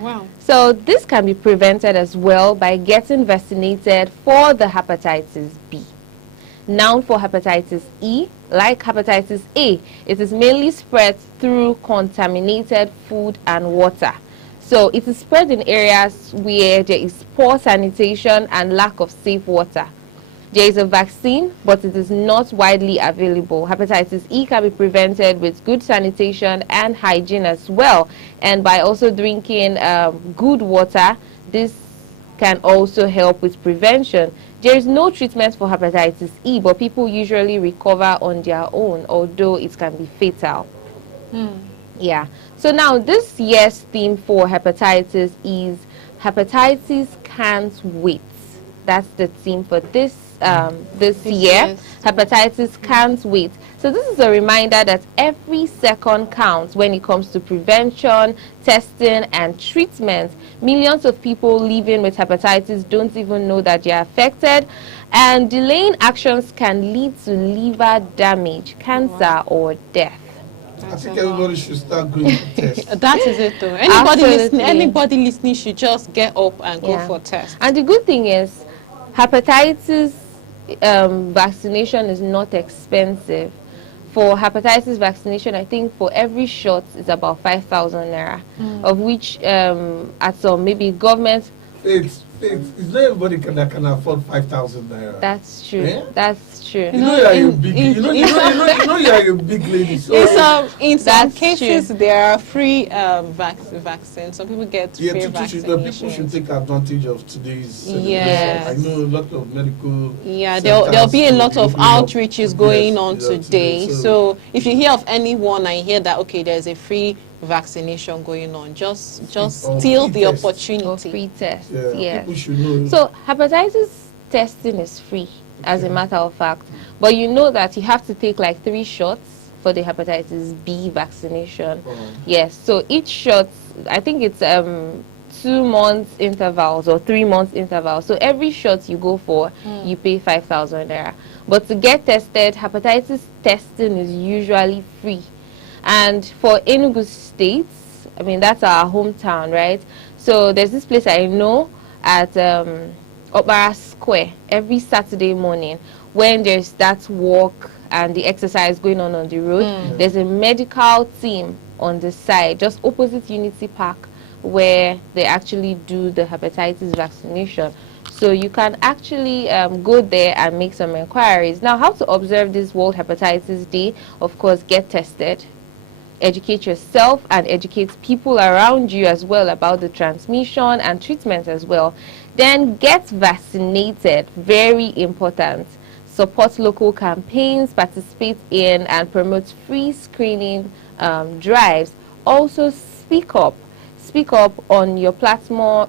Wow. So this can be prevented as well by getting vaccinated for the hepatitis B. Now for hepatitis E, like hepatitis A, it is mainly spread through contaminated food and water. So it is spread in areas where there is poor sanitation and lack of safe water. There is a vaccine, but it is not widely available. Hepatitis E can be prevented with good sanitation and hygiene as well. And by also drinking good water, this can also help with prevention. There is no treatment for hepatitis E, but people usually recover on their own, although it can be fatal. Yeah. So now this year's theme for hepatitis is hepatitis can't wait. That's the theme for this year. Hepatitis can't wait. So this is a reminder that every second counts when it comes to prevention, testing, and treatment. Millions of people living with hepatitis don't even know that they are affected, and delaying actions can lead to liver damage, cancer, or death. I think everybody should start going to test. That is it though. Anybody listening should just get up and go for test. And the good thing is, hepatitis vaccination is not expensive. For hepatitis vaccination, I think for every shot is about 5,000 naira, of which at some maybe government. It's not everybody that can afford 5,000 naira. That's true. Yeah? That's true. You know you're a big. You know you're a big lady. So in some cases, there are free vaccines. Some people get free vaccinations. People should take advantage of today's. Yes. I know a lot of medical. Yeah, there'll be a lot of outreaches going on today. So if you hear of anyone and hear that there's a free vaccination going on, just steal the opportunity. Or free test. Yeah. People should know. So hepatitis testing is free, as a matter of fact, but you know that you have to take like 3 shots for the hepatitis B vaccination. Yes, so each shot, I think it's 2 months intervals or 3 months intervals. So every shot you go for, you pay 5,000 naira. But to get tested, hepatitis testing is usually free. And for Enugu State, I mean, that's our hometown, right? So there's this place I know at Opera Square every Saturday morning when there's that walk and the exercise going on the road. There's a medical team on the side, just opposite Unity Park, where they actually do the hepatitis vaccination. So you can actually go there and make some inquiries. Now, how to observe this World Hepatitis Day? Of course, get tested. Educate yourself and educate people around you as well about the transmission and treatment as well. Then get vaccinated, very important. Support local campaigns, participate in and promote free screening drives. Also speak up on your platform.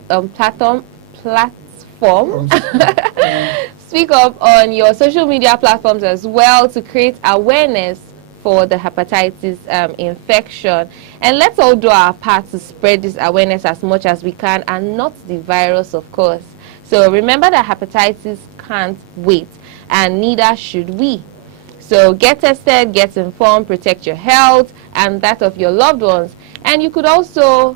Speak up on your social media platforms as well to create awareness for the hepatitis infection. And let's all do our part to spread this awareness as much as we can, and not the virus, of course. So remember that hepatitis can't wait, and neither should we. So get tested, get informed, protect your health and that of your loved ones. And you could also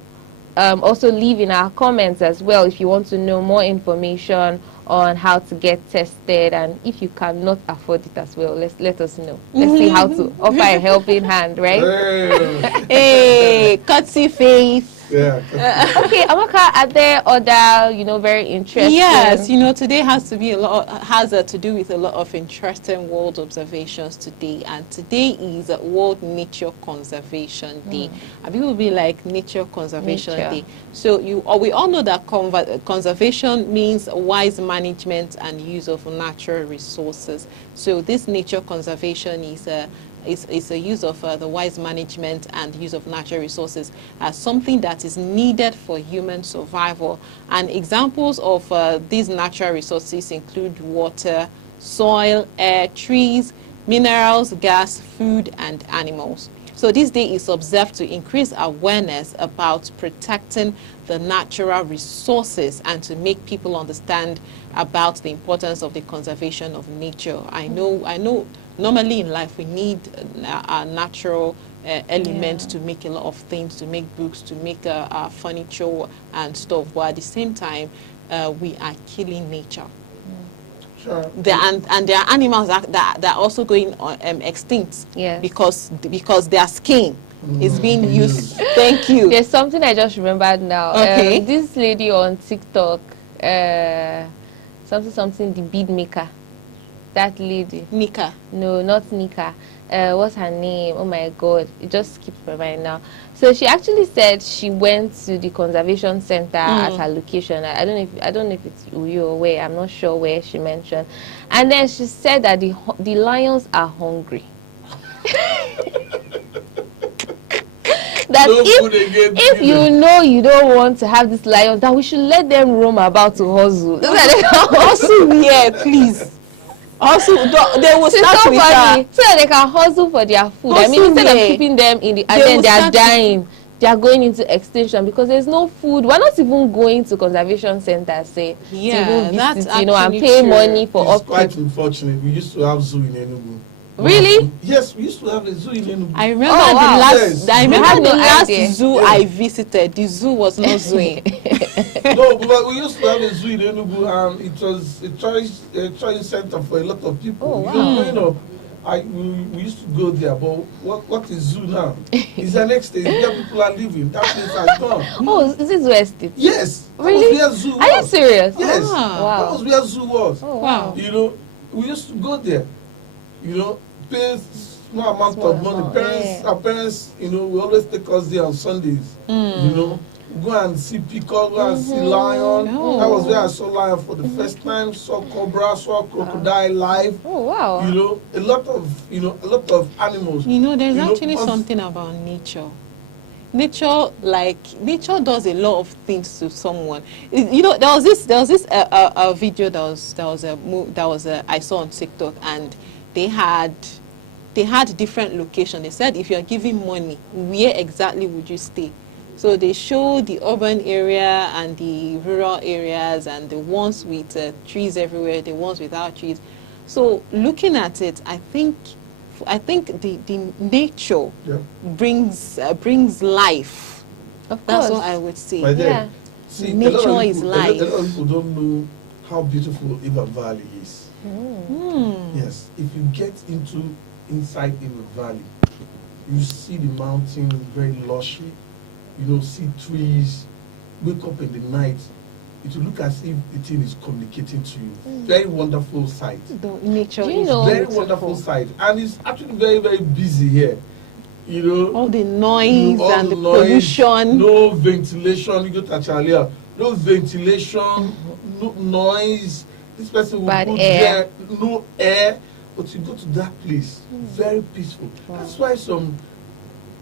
leave in our comments as well if you want to know more information on how to get tested, and if you cannot afford it as well, let us know. Let's see how to offer a helping hand, right? Hey, cutsy face. Yeah. Okay, Amaka, are there other, very interesting? Yes, today has to do with a lot of interesting world observations today, and today is World Nature Conservation Day. And people will be like, Nature Conservation Day. So we all know that conservation means wise management and use of natural resources. So this nature conservation is a use of the wise management and use of natural resources as something that is needed for human survival. And examples of these natural resources include water, soil, air, trees, minerals, gas, food, and animals. So this day is observed to increase awareness about protecting the natural resources and to make people understand about the importance of the conservation of nature. I know normally in life we need a natural element to make a lot of things, to make books, to make furniture and stuff, but at the same time we are killing nature. Sure. And there are animals that are also going extinct because their skin is being used. Thank you. There's something I just remembered now. Okay. This lady on TikTok, something, the bead maker. That lady. Nika. No, not Nika. What's her name? Oh my God, it just skipped my mind now. So she actually said she went to the conservation center at her location. I don't know if it's Uyo or where. I'm not sure where she mentioned. And then she said that the lions are hungry. That if you know you don't want to have this lion, that we should let them roam about to hustle. Hustle, yeah, please. Also, they will start with so that they can hustle for their food. I mean, instead of keeping them in the and then they are dying, they are going into extinction because there's no food. We're not even going to conservation centers, say, to even visit, and pay money for upkeep. It's quite unfortunate. We used to have zoo in Enugu. Really? Yes, we used to have a zoo in Enugu. I remember the last zoo I visited. The zoo was not zooing. No, but we used to have a zoo in Enugu, and it was a choice center for a lot of people. Oh, wow. We used to go there, but what is zoo now? It's an estate where people are living. That place has gone. Oh, is it zoo estate? Yes. Really? That was where zoo was. Are you serious? Yes. Wow. That was where zoo was. Oh, wow. We used to go there. Pay small amount of money. Our parents, will always take us there on Sundays. Go and see peacock, go and see lion. That was where I saw lion for the first time. Saw cobra, saw crocodile live. Oh wow! A lot of animals. There's actually something about nature. Nature does a lot of things to someone. There was this video that was I saw on TikTok, and they had different locations. They said if you are giving money, where exactly would you stay? So they show the urban area and the rural areas, and the ones with trees everywhere, the ones without trees. So looking at it, I think the nature brings life. Of course. That's what I would say. Yeah. See, nature is life. A lot of people don't know how beautiful Ivan Valley is. Yes, if you get inside Ivan Valley, you see the mountain very lushy. See trees. Wake up in the night, it will look as if the thing is communicating to you. Very wonderful sight. The nature is very wonderful sight, and it's actually very, very busy here. All the noise and the pollution. No ventilation. You go to Achalia, no ventilation, no noise. This person will put there, no air. But you go to that place, very peaceful. Wow. That's why some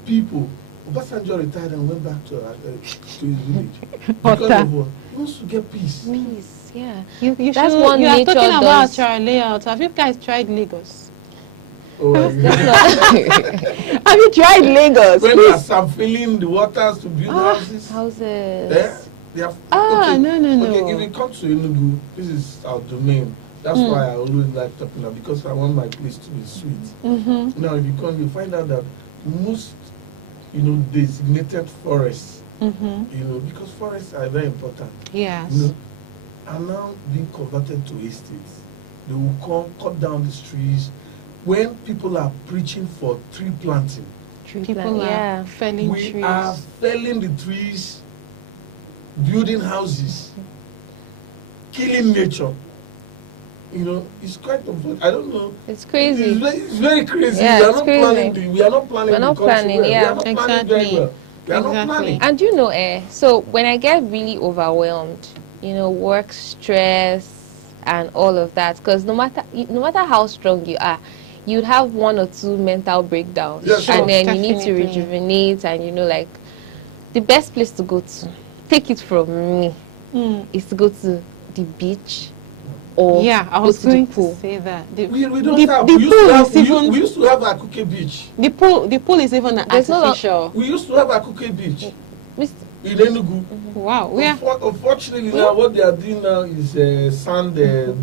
people. Obasanjo retired and went back to his village because of what? He wants to get peace. Peace, yeah. That's one you are talking about our layout. Have you guys tried Lagos? Oh, have you tried Lagos? When they are filling the waters to build houses. They have, no. Okay, if you come to Enugu, this is our domain. That's why I always like talking about, because I want my place to be sweet. Now, if you come, you find out that most designated forests, because forests are very important. Yes. Are now being converted to estates. They will come, cut down these trees. When people are preaching for tree planting, people are felling trees. We are felling the trees, building houses, killing nature. It's quite unfortunate. I don't know. It's crazy. It's very crazy. Yeah, we are not planning. We are not planning. We're not planning. We are not exactly. planning very well. We are not planning. And so when I get really overwhelmed, work stress and all of that, because no matter how strong you are, you'd have one or two mental breakdowns, and then you need to rejuvenate. And the best place to go to, take it from me, is to go to the beach, or Yeah, I go was to the going pool? to say that. The, We don't the, have. the We used pool to have. is even We used to have Akuke Beach. the pool is even There's no lo- artificial. We used to have Akuke Beach Mis- in Enugu. Wow, yeah. Unfortunately, now what they are doing now is sand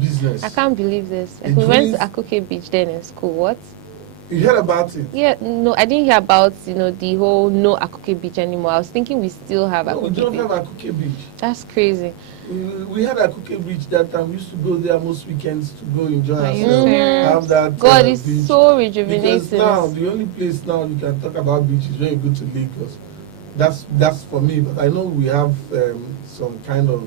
business. I can't believe this. It We went to means- Akuke Beach then in school. What? You heard about it? Yeah, no, I didn't hear about, the whole no Akuke Beach anymore. I was thinking we still have No, we Akuke don't Beach. have Akuke Beach. That's crazy. We had Akuke Beach that time. We used to go there most weekends to go enjoy Are you ourselves. serious? Have that God, it's beach. so Because rejuvenating. now the only place now you can talk about beach is when you go to Lagos. That's for me. But I know we have some kind of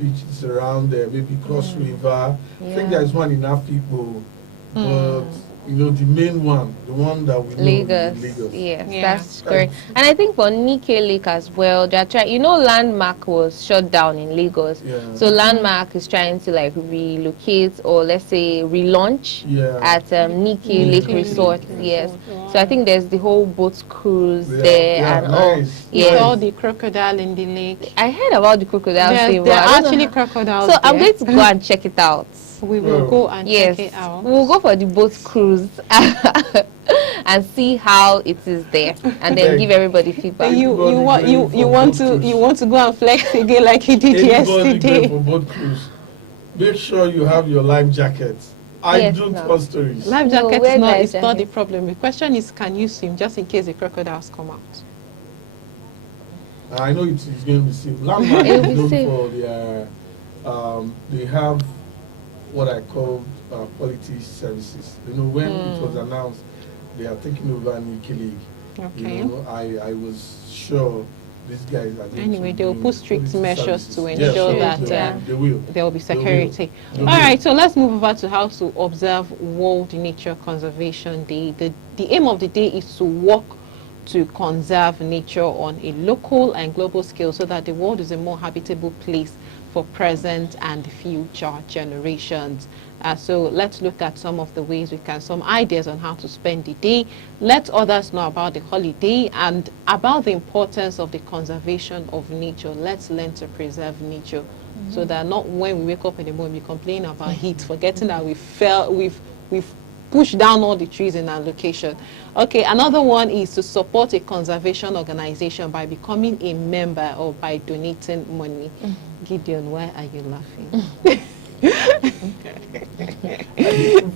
beaches around there, maybe Cross River. I think Yeah. there's one in Afipo, but the main one, the one that we know Lagos. is Lagos. Yes, Yeah. that's correct. And I think for Nike Lake as well, they're trying. Landmark was shut down in Lagos. Yeah. So Landmark is trying to like relocate or let's say relaunch Yeah. at Nike Lake Resort. Yes. So I think there's the whole boat cruise Yeah, there yeah, and all. nice. You Yes. saw the crocodile in the lake. I heard about the crocodile There thing, but are I don't know actually how- crocodiles So I'm there. going to go and check it out. We will go and Yes, check it out. we'll go for the boat cruise and see how it is there, and then Yeah. give everybody feedback. You Everybody want going you for you want boat to cruise. you want to go and flex again like you did Anybody going yesterday. for boat cruise, make sure you have your life jacket. I Yes, do no. tell stories. Life No, jacket wear is not life it's not the jacket. problem. The question is, can you swim just in case the crocodiles come out? I know it is going to be safe. Landmark It will is be known safe. for their, they have what I call quality services. When it was announced they are taking over Nike League, Okay. I was sure these guys are going Anyway, to they will do put strict quality measures services. to Yes, ensure sure, that they will. there will be They will. security. They All will. right, so let's move over to how to observe World Nature Conservation Day. The aim of the day is to work to conserve nature on a local and global scale so that the world is a more habitable place for present and future generations. So let's look at some of the ways some ideas on how to spend the day. Let others know about the holiday and about the importance of the conservation of nature. Let's learn to preserve nature so that not when we wake up in the morning we complain about heat, forgetting that we've pushed down all the trees in our location. Okay, another one is to support a conservation organization by becoming a member or by donating money. Gideon, why are you laughing?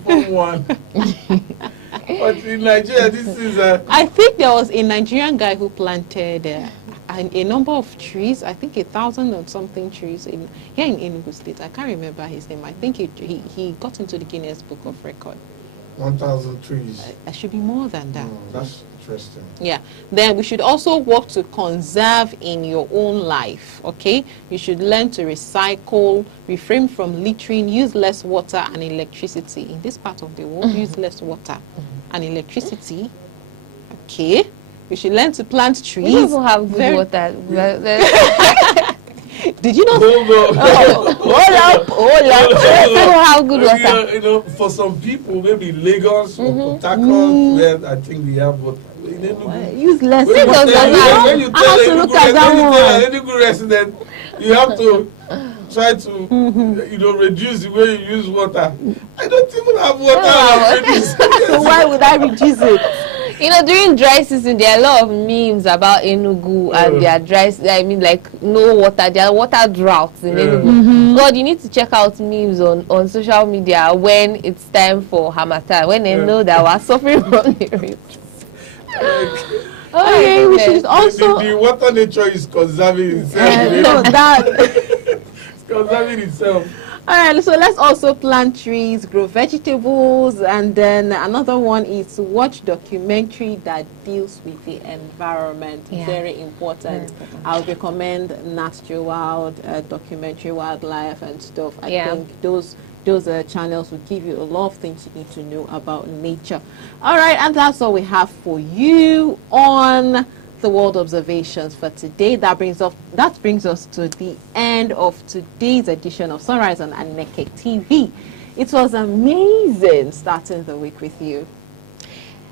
From one. But in Nigeria, this is I think there was a Nigerian guy who planted a number of trees, I think 1,000 and something trees here in Enugu State. I can't remember his name. I think he got into the Guinness Book of Record. 1,000 trees. It should be more than that. That's interesting. Yeah. Then we should also work to conserve in your own life, okay? You should learn to recycle, refrain from littering, use less water and electricity. In this part of the world, use less water and electricity, okay? You should learn to plant trees. We don't even have good Very- water. Did you know? Hold on. Hold up. We don't have good water. For some people, maybe Lagos or Port Harcourt, where I think they have water. In Enugu, Use less when you Lagos water. tell- does not. when you I have to tell look Enugu at that when you tell an Enugu resident, you have to try to reduce the way you use water. I don't even have water already. So why would I reduce it? During dry season, there are a lot of memes about Enugu and their dry. Like no water. There are water droughts in Enugu. God, you need to check out memes on social media when it's time for Harmattan, when they know that we're suffering from the rain. Okay, we should also. The water nature is conserving itself. No, that. It's conserving itself. All right, so let's also plant trees, grow vegetables, and then another one is to watch documentary that deals with the environment. Yeah. Very important. I would recommend Natural Wild, documentary wildlife and stuff. I think those channels will give you a lot of things you need to know about nature. All right, and that's all we have for you on the world observations for today. That brings us to the end of today's edition of Sunrise on Aneke TV. It was amazing starting the week with you.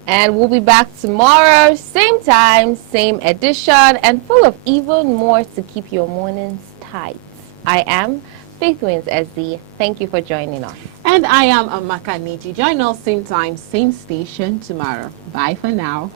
And we'll be back tomorrow, same time, same edition, and full of even more to keep your mornings tight. I am Faith Wins SD. Thank you for joining us. And I am Amaka Niji. Join us same time, same station tomorrow. Bye for now.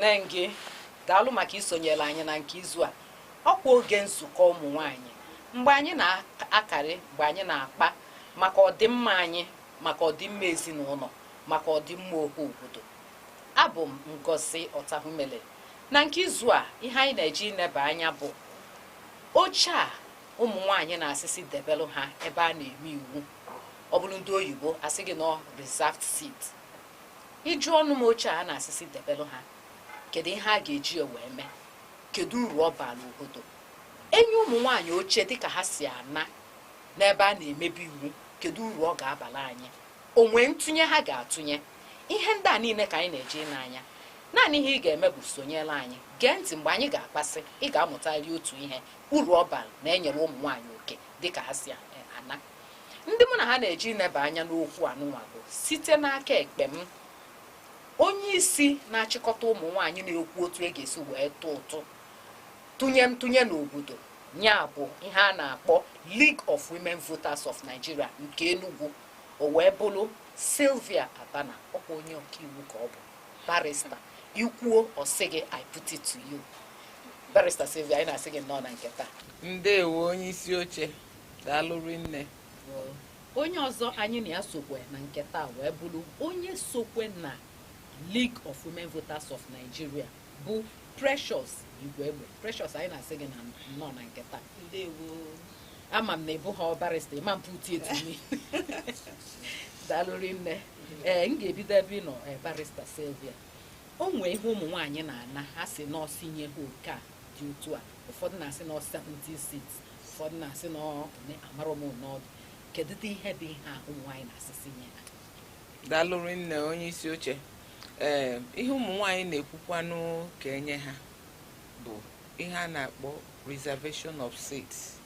ekene gị daalụ maka isonyere anyị na nke izu a. Ọkwa oge nzukọ ụmụ nwanyị mgbe anyị na-akarị mgbe anyị na-akpa maka ọdịmma anyị, maka ọdịmma ezinụlọ, maka ọdịmma ohu obodo. Abụ m Ngozi Ọtahumele. Na nke izu a ihe anyị na-eji ineba anya bụ oche a ụmụ nwanyị na-asịsị debelụ ha ebe a na-eme iwu. Ọ bụrụ ndị oyibo asị gị nọ reserved seat. Iju ọnụ m oche a na-asịsị debelụ ha, kedu ihe a ga-eji wee mee? Kedu uru ọ bara obodo? Enye ụmụ nwanyị oche dịka ha si ana n'ebe a na-emebi iwu, kedu uru ọ ga-abala anyị? Onwe ntụnye ha ga-atụnye? Ihe ndị a niile ka anyị na-eje n'anya. Naanị ihe ị ga-eme bụ sonyere anyị, gee ntị mgbe anyị ga-akpasị, ị ga-amụtari otu ihe, uru ọ bara na-enyere ụmụ nwanyị oke dịka ha si ana. Ndị mụ na ha na-eji ineba anya n'okwu anụnwa bụ site n'aka ekpe m, onye isi na-achịkọta ụmụ nwanyị na-ekwu otu e ga-esi wee tụ ụtụ tụnye n'obodo. Nya bụ ihe a na-akpọ League of Women Voters of Nigeria nke Enugu. O wee bụrụ Sylvia Abana, ọkwa onye ọkaiwu ka ọ bụ barista. Ikwuo ọsị gị, I put it to you. Barista Sylvia, anyị na-asị gị nnọọ na nke taa. Ndewo onye isi oche, daalụ rinne. Onye ọzọ anyị na ya sokwe na nke taa wee bụrụ onye sokwe na League of Women Voters of Nigeria bụ Precious Igwegbe. Precious, anyị na-asị gị na nnọọ na nke taa. Ndewo. Ama m na ịbụ ha barista, ịma mpụti etumi. Daalụ rinne. M ga-ebido ebe ị nọ, barista Sylvia. O nwee ihe ụmụ nwaanyị na-ana, ha si nọọsụ nye ha oke a dị otu a. Ụfọdụ na-asị nọ 76, ụfọdụ na-asị nọ amarọ m n'ọdụ. Kedu ihe bụ ihe a ụmụ nwaanyị na-asịsị nye ha? Daalụ rinne onye isi oche. Ihe ụmụ nwaanyị na-ekwukwanụ ka enye ha bụ ihe a na-akpọ reservation of seats.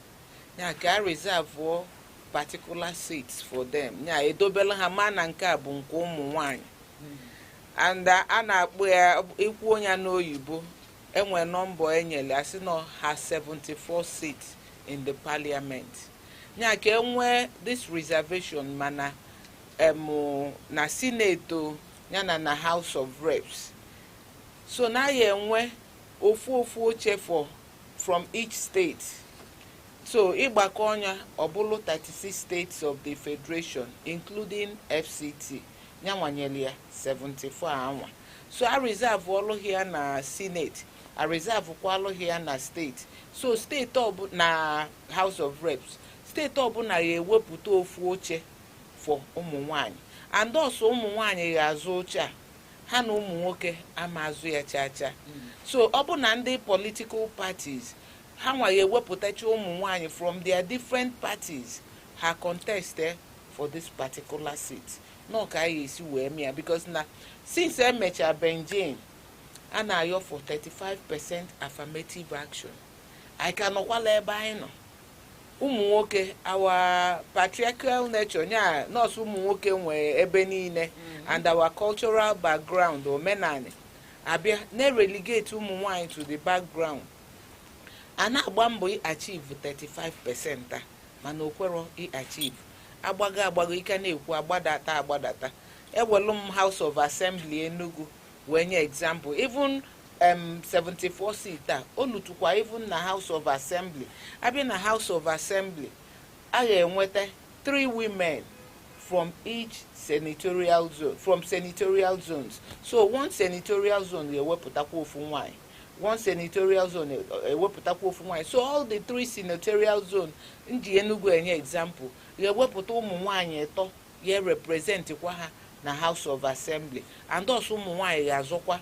Ya ka a reserve particular seats for them. Ya edobela ha ma na nke a bụ nke ụmụ nwaanyị. And a na-akpọ ya ikwu onye n'oyibo, enwe nọmba enyere asị na ha 74 seats in the parliament. Ya ka enwe this reservation mana na Senate yana na House of Reps. So na ya enwe ofu oche from each state. So ịgbakọ ọnya ọbụlụ 36 states of the federation including FCT nyanwanyere ya 74 anwa. So a reserve ọlụ here na Senate, a reserve kwalụ here na state. So state na House of Reps, state ọbụla ya ewepụta ofu oche for ụmụ nwanyị. And also ụmụ nwanyị ga-azụ oche a ha na ụmụ nwoke ama azụ ya chacha. So ọ bụ na ndị political parties ha nwa ya ewepụtacha ụmụ nwaanyị from their different parties ha contest for this particular seat. No ka anyị esi wee mịa because na since emecha Benjin a na-ayọ for 35% affirmative action. anyị ka nọkwala ebe anyị nọ. Ụmụ nwoke our patriarchal nature nya nọọsụ ụmụ nwoke nwee ebe niile and our cultural background omenani abịa na-relegate ụmụ nwaanyị to the background. A na-agba mbọ achieve 35% a mana okwero achieve agbago ike na-ekwu agbadata ewelu m House of Assembly Enugu wee nye example even 74 seat a olutukwa even na House of Assembly. Abịa na House of Assembly a ga-enweta 3 women from each senatorial zone, from senatorial zones. So one senatorial zone ga-ewepụtakwa ofu nwaanyị, one senatorial zone ewepụtakwa ofu nwaanyị. So all the 3 senatorial zone nji Enugu enye example ga-ewepụta ụmụ nwaanyị 3 ya represent kwa ha na House of Assembly and also ụmụ nwaanyị ga-azọkwa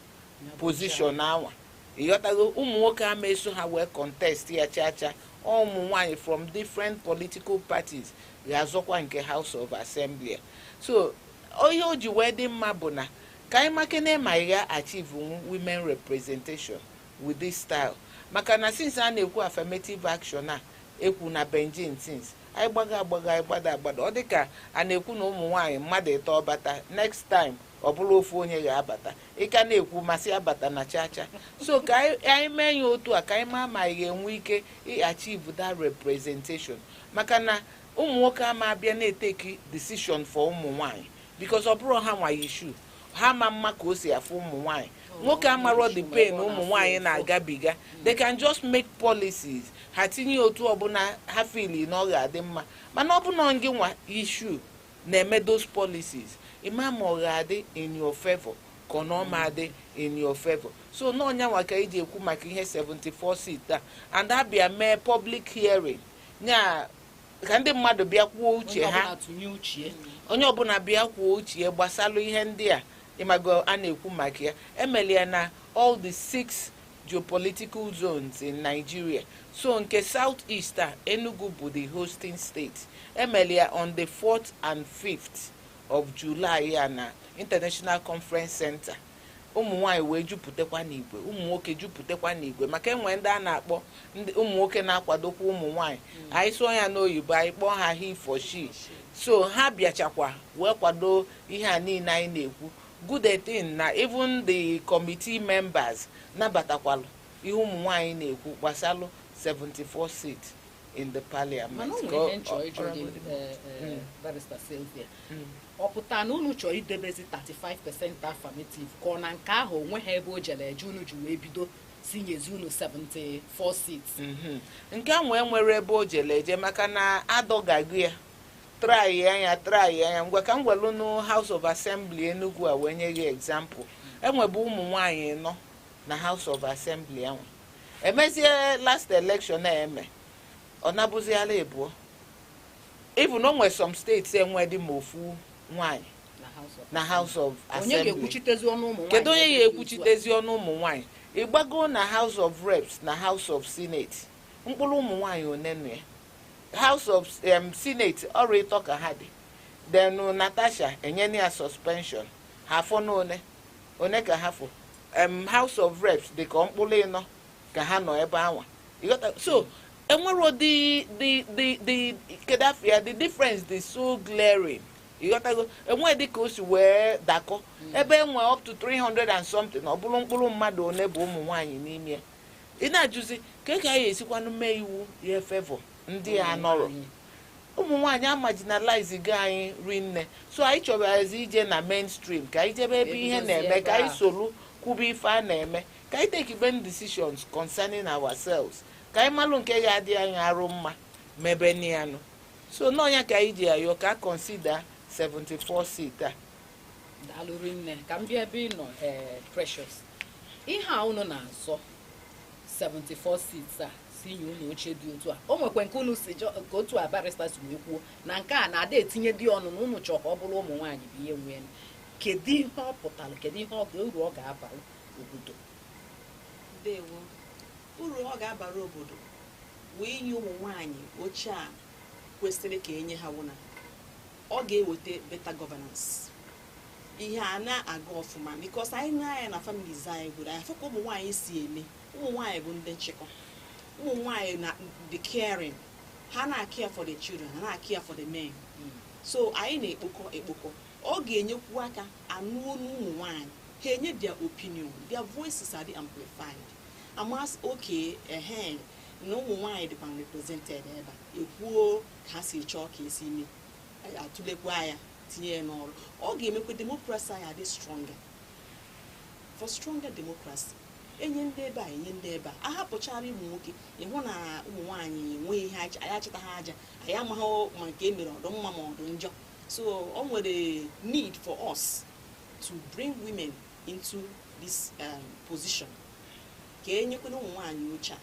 position awa. Ịghọtago ụmụ nwoke ama eso ha wee contest ya chacha. Ụmụ nwaanyị from different political parties ga-azọkwa nke House of Assembly. So onye o ji wee dị mma bụ na ka anyị makene ma ị ga-achieve women representation with this style. Maka na since a na-ekwu affirmative action a ekwu na Benjin since anyị gbada ọ dịka a na-ekwu na ụmụ nwaanyị mmadụ 3 bata next time ọ bụrụ ofu onye ga-abata ịka na-ekwu masị abata na chacha. So ka anyị mee ya otu a ka anyị ma anyị ga-enwe ike achieve that representation. Maka na ụmụ nwoke ama abịa na-eteki decision for ụmụ nwaanyị because ọ bụrụ ha nwa issue ha ma mma ka o si afụ ụmụ nwaanyị. Nwoke amarọ the pain ụmụ nwaanyị na-agabiga. They can just make policies ha tinye otu ọbụla ha feel na ọ ga-adị mma mana ọ bụ na gị nwa issue na-eme those policies ịma ma ọ ga-adị in your favor ka ọ na ọma adị in your favor. So n'ọnya nwa ka iji ekwu maka ihe 74 seat a and abịa mee public hearing nya ka ndị mmadụ bịa kwuo uche ha, onye ọbụla bịa kwuo uche gbasalụ ihe ndị a ịmago a na-ekwu maka ya. Emelia na all the 6 geopolitical zones in Nigeria. So nke Southeast Enugu bụ the hosting state. Emelia on the 4th and 5th of July ya na International Conference Center. Ụmụ nwaanyị wee jupụtakwa n'igwe, ụmụ nwoke jupụtakwa n'igwe maka enwe ndị a na-akpọ ụmụ nwoke na-akwadokwa ụmụ nwaanyị. Anyị sụọ ya n'oyibo anyị kpọọ ha he for she. So ha bịachakwa wee kwado ihe a niile anyị na-ekwu. Good thing na even the committee members nabatakwalụ ihe ụmụ nwaanyị na-ekwu gbasalụ 74 seat in the parliament. Ọ pụta na unu chọrọ idebezi 35% affirmative ka ọ na nke ahụ onwe ha ebe o jere eje unu ji wee bido sinyezi unu 74 seats. Nke ahụ nwere ebe o jere eje maka na adọgago ya try anya ngwa ka m gwelu no House of Assembly Enugu a wee nye gị example. Enwebe ụmụ nwaanyị 4 na House of Assembly ahụ. Emezie last election eme ọ nabụziala ebuo. Even onwe some states enwe dị ma ofu nwaanyị na House of Assembly. Onye ga-ekwuchitezi ọnụ ụmụ nwaanyị? Kedu onye ga-ekwuchitezi ọnụ ụmụ nwaanyị? Ịgbago na House of Reps na House of Senate mkpụrụ ụmụ nwaanyị onenu ya. House of Senate ọrụ ịtọ ka ha dị. Then Natasha enyeni ya suspension ha fọ one ka ha fọ. House of Reps dị ka mkpụrụ 4 ka ha nọ ebe anwa. So enwero the kedafia the difference is so glaring. Enwe dị ka o si wee dakọ ebe enwe up to 300 and something ọ bụrụ mkpụrụ mmadụ one bụ ụmụ nwaanyị n'ime. Ị na-ajụzi ka ya esikwanụ mee iwu ya favor ndị a nọrọ. Ụmụ nwaanyị marginalize gị anyị rinne. So anyị chọbarazi ije na mainstream ka anyị jebe ebe ihe na-eme ka anyị soro kwube ife a na-eme ka anyị take even decisions concerning ourselves ka anyị malụ nke ga-adị anyị arụ mma mebe n'ianụ. So n'ọnya ka anyị ji ayọ ka consider 74 seat a. Daalụ rinne ka m bịa ebe ị nọ Precious. Ihe a unu na-azọ 74 seats a sinye unu oche dị otu a o nwekwe nke unu si ka otu a barrister si wee kwuo na nke a na-ada etinye dị ọnụ na unu chọọ ka ọ bụrụ ụmụ nwaanyị bụ ihe nwee. kedu ihe ọ pụtara, kedu ihe uru ọ ga-abara obodo? Ndewo. Uru ọ ga-abara obodo wee inye ụmụ nwaanyị ochie a kwesịrị ka enye ha wụna ọ ga-eweta better governance. Ihe a na-aga ọfụma because anyị na-anya na families anyị obodo anyị fụka ụmụ nwaanyị si eme. Ụmụ nwaanyị bụ ndị nchịkọ. Ụmụ nwaanyị na the caring, ha na-care for the children, ha na-care for the men. So anyị na-ekpokọ ọ ga-enyekwu aka anụ ọnụ ụmụ nwaanyị, ha enye their opinion, their voices are amplified. Amas okay na ụmụ nwaanyị dịkwa represented ebe ekwuo ka ha si chọọ ka esi ime atụlekwa ya tinye ya n'ọrụ. Ọ ga-emekwa democracy anyị adị stronger. For stronger democracy, enye ndị ebe a enye ndị ebe a ahapụchara ụmụ nwoke ịhụ na ụmụ nwaanyị enweghị ihe anyị achịta ha aja, anyị amaghị ma nke emere ọdụ mma ma ọdụ njọ. So o nwere need for us to bring women into this position. Ka enyekwana ụmụ nwaanyị uche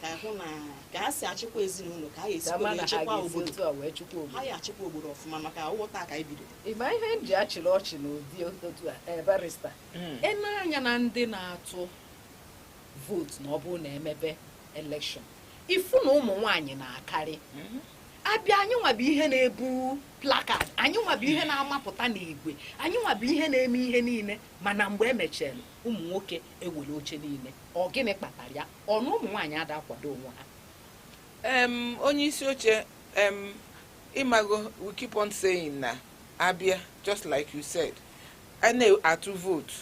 ka hụ na ka ha si achịkwa ezinụlọ, ka ha esikwa echekwa obodo, ha ya achịkwa obodo ọfụma maka ụwọta ka anyị bido. Ịma ihe nji achịrị ọchị n'ụdị otu a barista, anya na ndị na-atụ vote na ọ bụrụ na emebe election, ifu na ụmụ nwaanyị na-akarị. Abịa anyị nwabụ ihe na-ebu plakad, anyị nwabụ ihe na-amapụta n'igwe, anyị nwabụ ihe na-eme ihe niile, mana mgbe emechara ụmụ nwoke ewere oche niile. Ọ gịnị kpatara ya? Ọnụ ụmụ nwaanyị ada akwado onwe ha. Onye isi oche, Imago, we keep on saying na abịa, just like you said, a na-atụ vote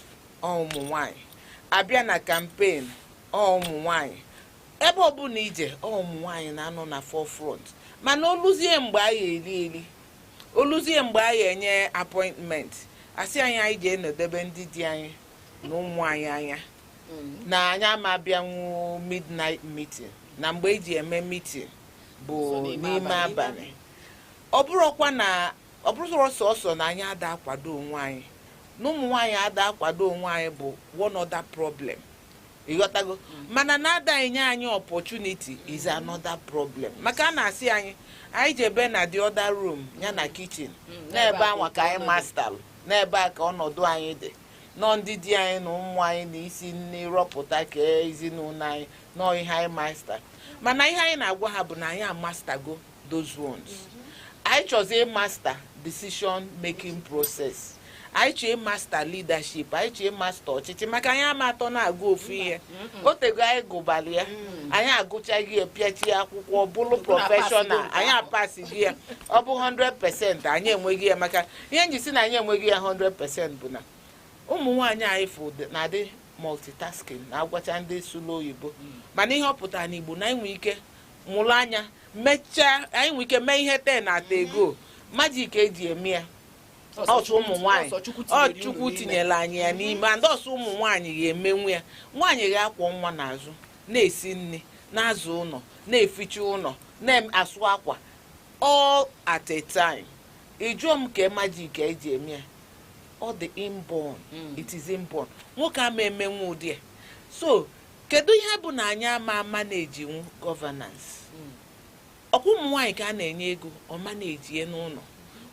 ụmụ nwaanyị, abịa na campaign ụmụ nwaanyị, ebe ọ bụla ije ụmụ nwaanyị na-anọ na forefront. Mana oluzie mgbe anyị eli oluzie mgbe anyị enye appointment, asị anyị je enodebe ndị di anyị na ụmụ anyị anya na anyị ama bịanwu midnight meeting, na mgbe eji eme meeting bụ n'ime abalị. Ọ bụrụ sọsọ na anyị ada akwado onwe anyị, na ụmụ nwaanyị ada akwado onwe anyị bụ one other problem. Ịghọtago? Mana na-ada enye anyị opportunity is another problem. Maka na-asị anyị jebe na the other room ya na kitchen, n'ebe anwa ka anyị master, n'ebe a ka ọnọdụ anyị dị, nọ ndị di anyị na ụmụ anyị na isi nne rọpụta ka ezinụlọ anyị nọ ihe anyị master. Mana ihe anyị na-agwa ha bụ na anyị amastago those ones. Anyị chọzie master decision making process, anyị chọọ master leadership, anyị chọọ master ọchịchị, maka anyị ama atọ na-agụ ofu ihe. Otego anyị gụbalị ya, anyị agụchaghị epiachi akwụkwọ bụrụ prọfeshọnal, anyị apasighị ya. Ọ bụ 100% anyị enweghị ya, maka ihe njisi na anyị enweghị ya 100% bụ na ụmụ nwaanyị anyị fụ na-adị multitasking, na-agwacha ndị sụlụ oyibo. Mana ihe ọ pụtara n'Igbo na anyị nwee ike mụrụ anya mechaa, anyị nwee ike mee ihe 10 na ego majik eji eme ya. Ọsụ ụmụ nwaanyị ọ Chukwu tinyere anyị ya n'ime, and ọsụ ụmụ nwaanyị ga-emenwu ya. Nwaanyị ga-akwọ nwa n'azụ, na-esi nri, na-azụ ụlọ, na-eficha ụlọ, na-asụ akwa, all at a time. Ịjụọ m ka majik eji eme ya, ọ dị inborn, it is inborn. Nwoke ama emenwu ụdị ya. So kedu ihe bụ na anyị ama na-ejinwu governance? Ọkwa ụmụ nwaanyị ka a na-enye ego, ọma na-ejie n'ụlọ.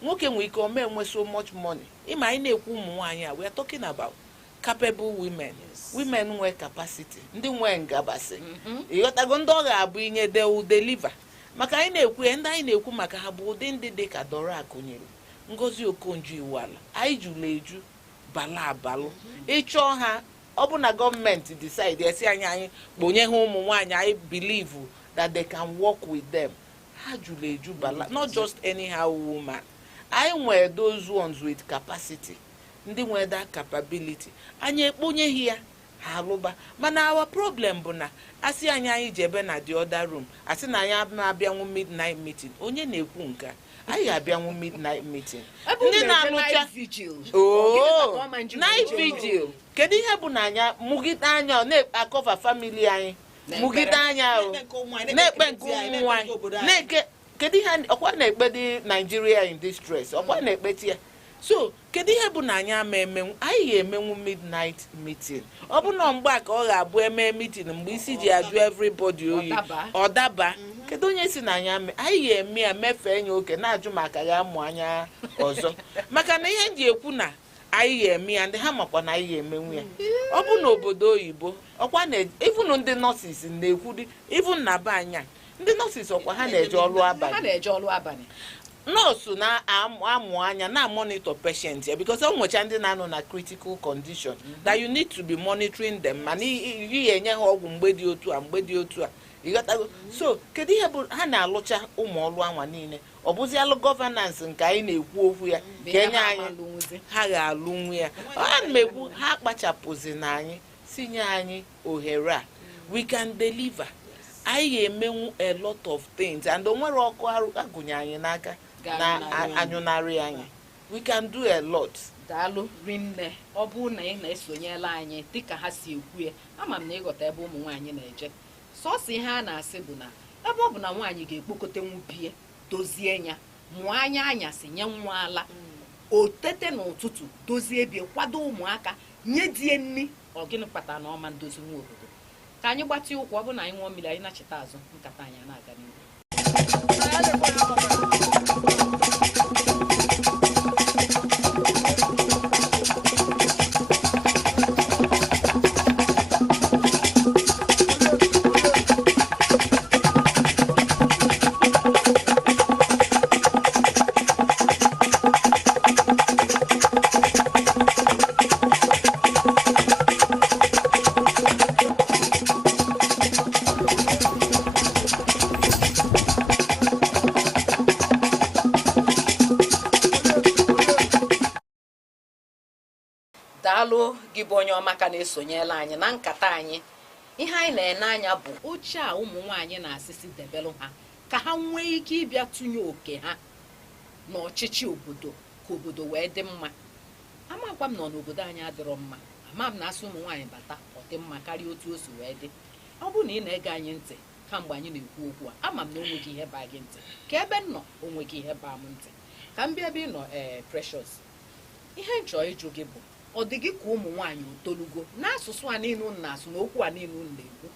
Nwoke nwere ike ome enwe so much money. Ịma anyị na-ekwu ụmụ nwaanyị a, we are talking about capable women, women nwee capacity, ndị nwee ngabasị. Ịghọtago? Ndị ọ ga-abụ inye they will deliver. Maka anyị na-ekwu ya, ndị anyị na-ekwu maka ha bụ ụdị ndị dị ka Dora Akụnyere, Ngozi Okonjo-Iweala, anyị jụrụ eju bala abalụ. Ịchọọ ha, ọ bụ na gọọmenti decide esi anyị kponye ha ụmụ nwaanyị anyị believe that they can work with them. Ha jụrụ eju bala, not just anyhow woman. I nwere those ones with capacity, ndị nwere that capability. Anyị ekponyeghị ya, ha alụba. Mana our problem bụ na asị anyị jebe na the other room, asị na anyị na-abịanwu midnight meeting. Onye na-ekwu nke anyị ga-abịanwu midnight meeting. Ndị na-alụcha night vigil. Kedu ihe bụ na anya mụgide anya na-akọva family anyị, mụgide anya na-ekpe nke ụmụ nwaanyị, kedu ihe ọkwa na-ekpe dị Nigeria in distress, ọkwa na-ekpeti ya. So kedu ihe bụ na anyị ama emenwu? Anyị ga-emenwu midnight meeting. Ọ bụ na mgbe a ka ọ ga-abụ eme meeting mgbe isi ji ajụ everybody oyi ọ daba. Kedu onye si na anyị ga-eme ya mefee anya oke na-ajụ maka ya amụ anya ọzọ. Maka na ihe nji ekwu na anyị eme ya ndị ha makwa na anyị emenwu ya ọ bụ n'obodo oyibo ọkwa na even ndị nọọsis na-ekwu even na be anya ndị nọọsis ọkwa ha na-eje ọlụ abalị nọọsụ na-amụ anya na-monitor patient ya because ọ nwecha ndị na-anọ na critical condition that you need to be monitoring them mana iyi enye ha ọgwụ mgbe dị otu a ịghọtago so kedu ihe bụ ha na-alụcha ụmụ ọlụ anwa niile ọ bụzialụ gọvanansi nke anyị na-ekwu okwu ya ka enye anyị ha ga-alụ nwe ya ana m ekwu ha akpachapụzi na anyị sinye anyị ohere a we can deliver anyị ga-emenwu a lot of things and onwere ọkụ agụnye anyị n'aka na anyụnarị anyị we can do a lot. Daalụ rinne ọ bụ na ị na-esonyela anyị dịka ha si ekwu ya ama m na ịghọta ebe ụmụ nwaanyị na-eje sọsọ ihe a na-asị bụ na ebe ọ bụ na nwaanyị ga-ekpokọta nwubie dozie ya mụọ anya anyasị nye nwa ala o tete n'ụtụtụ dozie bie kwado ụmụaka nye die nri ọ gịnị kpatara na ọma ndozi nwa obodo ka anyị gbatịa ụkwụ ọ bụ na anyị ṅụọ mmiri anyị na-achịta azụ nkata anyị na-aga n'ihu. Daalụ gị bụ onye ọma ka na-esonyela anyị na nkata anyị ihe anyị na-ene anya bụ oche a ụmụ nwaanyị na-asịsị debelụ ha ka ha nwee ike ịbịa tụnye oke ha n'ọchịchị obodo ka obodo wee dị mma. Amakwa m nọ n'obodo anyị adịrọ mma ama m na asị ụmụ nwaanyị bata ọ dị mma karịa otu o si wee dị. Ọ bụ na ị na-ege anyị ntị kamgbe anyị na-ekwu okwu a ama m na onweghị ihe baa gị ntị ka ebe m nọ onweghị ihe baa m ntị ka m bịa ebe ị nọ Precious ihe nchọ ịjụ gị bụ ọ dị gị ka ụmụ nwaanyị otolugo n'asụsụ a niile unu na-asụ na okwu a niile unu na-ekwu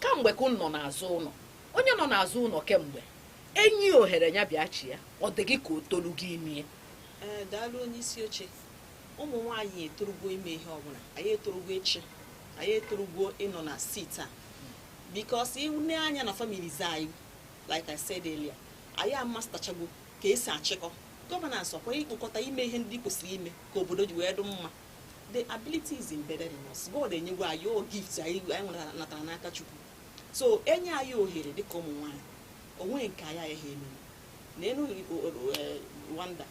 kamgbe ka unu nọ n'azụ ụlọ onye nọ n'azụ ụlọ kemgbe enyi ohere ya bịa chi ya ọ dị gị ka otolugo ime daalụ onye isi oche ụmụ nwaanyị etorugo ime ihe ọbụla anyị etorugo echi anyị etorugo ịnọ na seat a because ịne anya na families anyị like I said earlier anyị amastachago ka esi achịkọ gọvanansi ọkwa ịkpọkọta ime ihe ndị kwesịrị ime ka obodo ji wee dị mma. The ability is embedded in us. God enyego anyị o gift anyị natara n'aka Chukwu so enye anyị ohere dịka ụmụ nwaanyị onwe nke anyị agaghị eme n'elu Rwanda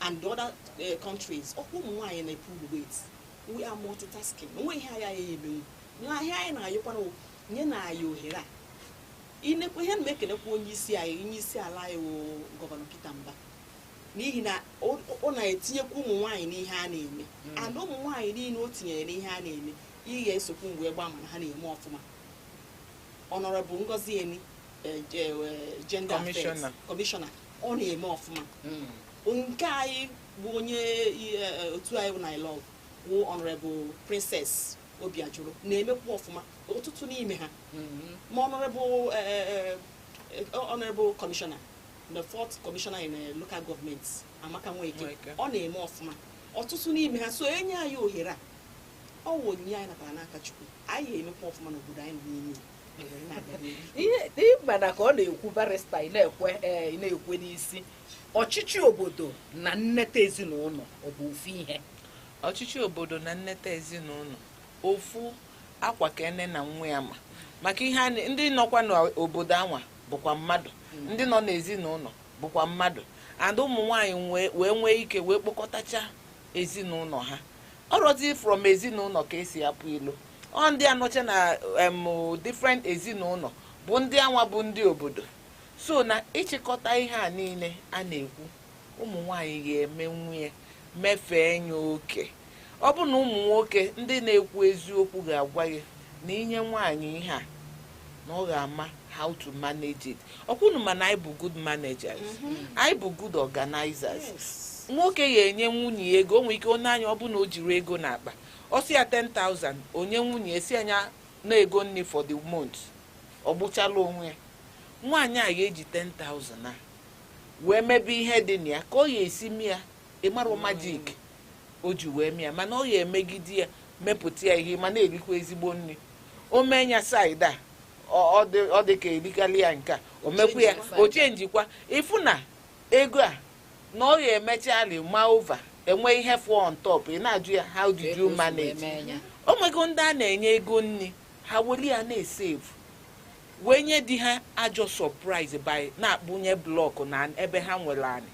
and other countries ọkwa ụmụ nwaanyị na-pull weight we are multitasking onwe ihe anyị agaghị emenwu n'ahịa anyị na-ayọkwana nye na anyị ohere a inekwa ihe na-ekelekwa onye isi ala anyị wụ gọvanọ Peter Mba n'ihi na ọ na-etinyekwa ụmụ nwaanyị n'ihe a na-eme and ụmụ nwaanyị niile o tinyere n'ihe a na-eme ihe esokwu mgbe gba mana ha na-eme ọfụma. Honorable Ngozi Eni Gender Affairs Commissioner ọ na-eme ọfụma. Nke anyị bụ onye otu anyị bụ na ILOV bụ Honorable Princess Obiajuru na-emekwa ọfụma ọtụtụ n'ime ha ma Honorable Commissioner the fourth commissioner in local government Amaka Nweke ọ na-eme ọfụma ọtụtụ n'ime ha so enye anyị ohere a ọ wụ onyinye anyị natara n'aka Chukwu anyị emekwa ọfụma n'obodo anyị n'ime ihe ịgbada ka ọ na-ekwu barista ị na-ekwe n'isi ọchịchị obodo na nneta ezinụlọ ọ bụ ofu ihe. Ọchịchị obodo na nneta ezinụlọ ofu akwa ka ene na nwa ya maka ihe ndị nọkwa n'obodo anwa bụkwa mmadụ ndị nọ n'ezinụlọ bụkwa mmadụ and ụmụ nwaanyị wee nwee ike wee kpọkọtacha ezinụlọ ha ọrọzi from ezinụlọ ka esi apụ ilo ọ ndị anọcha na different ezinụlọ bụ ndị anwa bụ ndị obodo so na ịchịkọta ihe a niile a na-ekwu ụmụ nwaanyị ga-eme nwunye mefee nya oke. Ọ bụ na ụmụ nwoke ndị na-ekwu eziokwu ga-agwa gị na inye nwaanyị ihe a na ọ ga-ama how to manage it. Ọkwụnụ mana anyị bụ good managers anyị bụ good organizers. Nwoke ga-enye nwunye ego o nwere ike onye anya ọ bụ na o jiri ego n'akpa ọ sị ya 10,000 onye nwunye esi anya na ego nri for the month ọ gbụchala onwe ya nwaanyị a ga-eji 10,000 a wee mebe ihe dị na ya ka ọ ga-esi mi ya ịmarụ majik o ji wee mịa mana ọ ya emegide ya mepụta ya ihe ma na-erikwa ezigbo nri o mee ya saịdị a ọ dị ka erikali ya nke a o mekwa ya o chenjikwa ịfụ na ego a na ọ ya emechali ma ova enwe ihe fọ on top ị na-ajụ ya how did you manage o nwego ndị a na-enye ego nri ha weli ya na-esevu wee nye di ha ajọ surprise by na-akpụnye blọkụ na ebe ha nwere anyị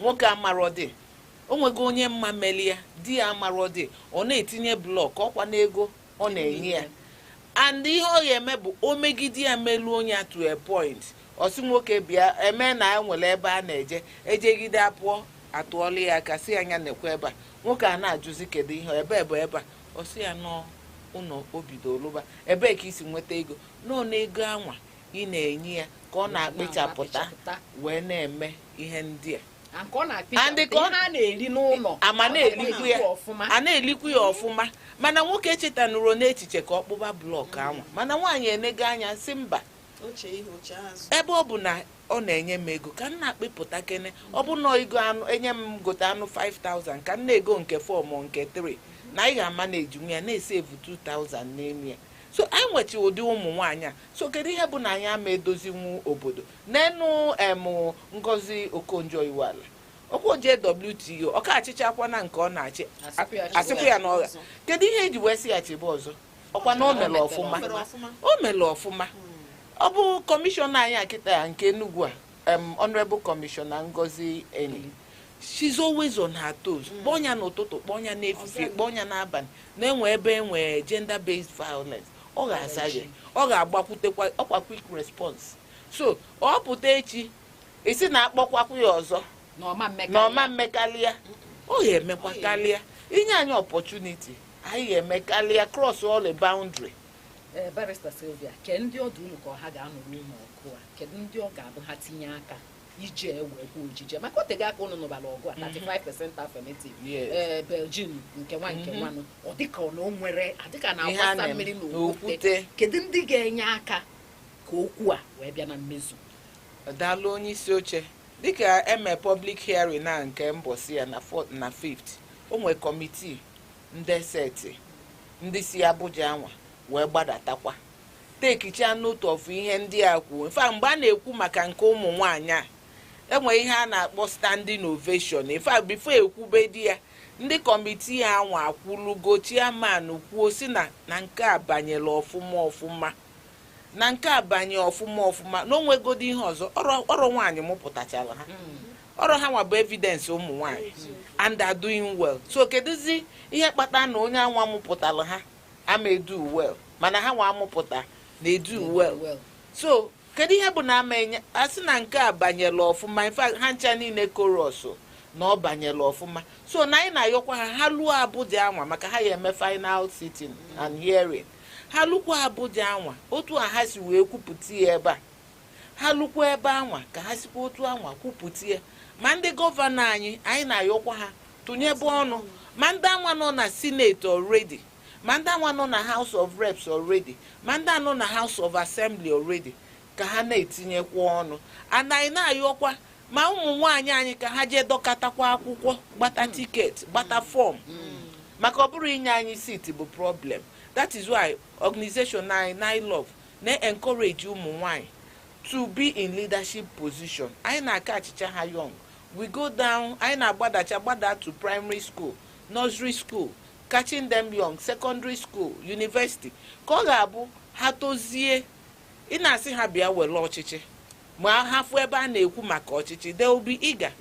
nwoke amarọdị o nwego onye mma meli ya di ya amarọdị ọ na-etinye blọkụ ọkwa n'ego ọ na-enye ya and ihe ọ ga-eme bụ o megide ya melu onye a to a point ọsị nwoke bịa eme na ya nwere ebe a na-eje ejegide apụọ atụọla ya aka si anya na-ekwe ebe a nwoke a na-ajụzi kedu ihe ebe bụ ebe a ọsị ya nọ ụlọ obido lụba ebe ka isi nweta ego nọ n'ego anwa ị na-enye ya ka ọ na-akpịchapụta wee na-eme ihe ndị a na-elikwu ya ọfụma mana nwoke echetanụrụ n'echiche ka ọ kpụba blọkụ anwa mana nwaanyị enego anya si mba ebe ọ bụ na ọ na-enye m ego ka m na-akpịpụta kene ọ bụ na ego anụ enye m gote anụ 5,000 ka m na-ego nke 4 ma nke 3 na anyị ga-ama na-eji nwa ya na-esevu 2,000 n'elu ya so anyị nwechi ụdị ụmụ nwaanyị a so kedu ihe bụ na anyị ama edozinwu obodo n'enu Ngozi Okonjo-Iweala Okonjo WTO ọ ka achịchakwa na nke ọ na-achị asịkwa ya na ọgha kedu ihe eji wee si ya chebe ọzọ ọkwa na o mere ọfụma ọ bụ kọmishọna anyị akịta nke Enugu a Honorable Commissioner Ngozi Eni she's always on her toes kpọnya n'ụtụtụ kpọnya n'efifie kpọnya n'abalị na-enwe ebe enwe gender based violence ọ ga-aza ya ọ ga-agbakwutekwa ọkwa quick response so ọ pụta echi isi na-akpọkwakwu ya ọzọ na ọma mmekalịa ọ ga-emekwa kalịa inye anyị opportunity anyị ga-eme kalịa cross all the boundary. Barrister Sylvia ke ndị ọdụ ụlọ ka ha ga-anọrọ ụmụ ọkụ a kedu ndị ọ ga-abụ ha tinye aka ije wee ojije maka otego aka ụnụ nụbara ọgụ a 35% affirmative Belgium nke nwanụ ọ dịka ọ na o nwere adịka na agbasa mmiri n'okwute kedu ndị ga-enye aka ka okwu a wee bịa na mmezu. Daalụ onye isi oche dịka eme public hearing na nke mbọsị ya na 4th na 5th o nwere kọmitii ndị seti ndị si Abuja anwa wee gbadatakwa tekicha note of ihe ndị a kwuo mfa mgbe a na-ekwu maka nke ụmụ nwaanyị a enwe ihe a na-akpọ standing ovation ife before ekwube di ya ndị kọmitii anwa akwụlugo chairman kwuo si na nke a banyere ọfụma na nke a banye ọfụma na onwegodi ihe ọzọ ọrụ nwaanyị mụpụtachara ha ọrụ ha nwa bụ evidence ụmụ nwaanyị and are doing well so kedụzi ihe kpata na onye anwa mụpụtara ha ama edu well mana ha nwa amụpụta na edu well so kedu ihe bụ na ama enye asị na nke a banyere ọfụma in fact ha ncha niile chorus na ọ banyere ọfụma so na anyị na-ayọkwa ha luo Abuja anwa maka ha ya eme final sitting and hearing ha lukwa Abuja anwa otu a ha si wee kwupụta ya ebe a ha lukwa ebe anwa ka ha sikwa otu anwa kwupụta ya ma ndị gọvanọ anyị na-ayọkwa ha tụnyebe ọnụ ma ndị anwa nọ na Senate already ma ndị anwa nọ na House of Reps already ma ndị anọ na House of Assembly already ka ha na-etinyekwa ọnụ and anyị na-ayọkwa ma ụmụ nwaanyị anyị ka ha jee dọkatakwa akwụkwọ gbata tiketi gbata fọm maka ọ bụrụ inye anyị seat bụ problem. That is why organization I love na-encourage ụmụ nwaanyị to be in leadership position. Anyị na-aka achịcha ha young. We go down, anyị na-agbada to primary school, nursery school, catching them young, secondary school, university. Ka ọ ga-abụ ha tozie ị na-asị ha bịa were ọchịchị ma ha fụ ebe a na-ekwu maka ọchịchị they will be eager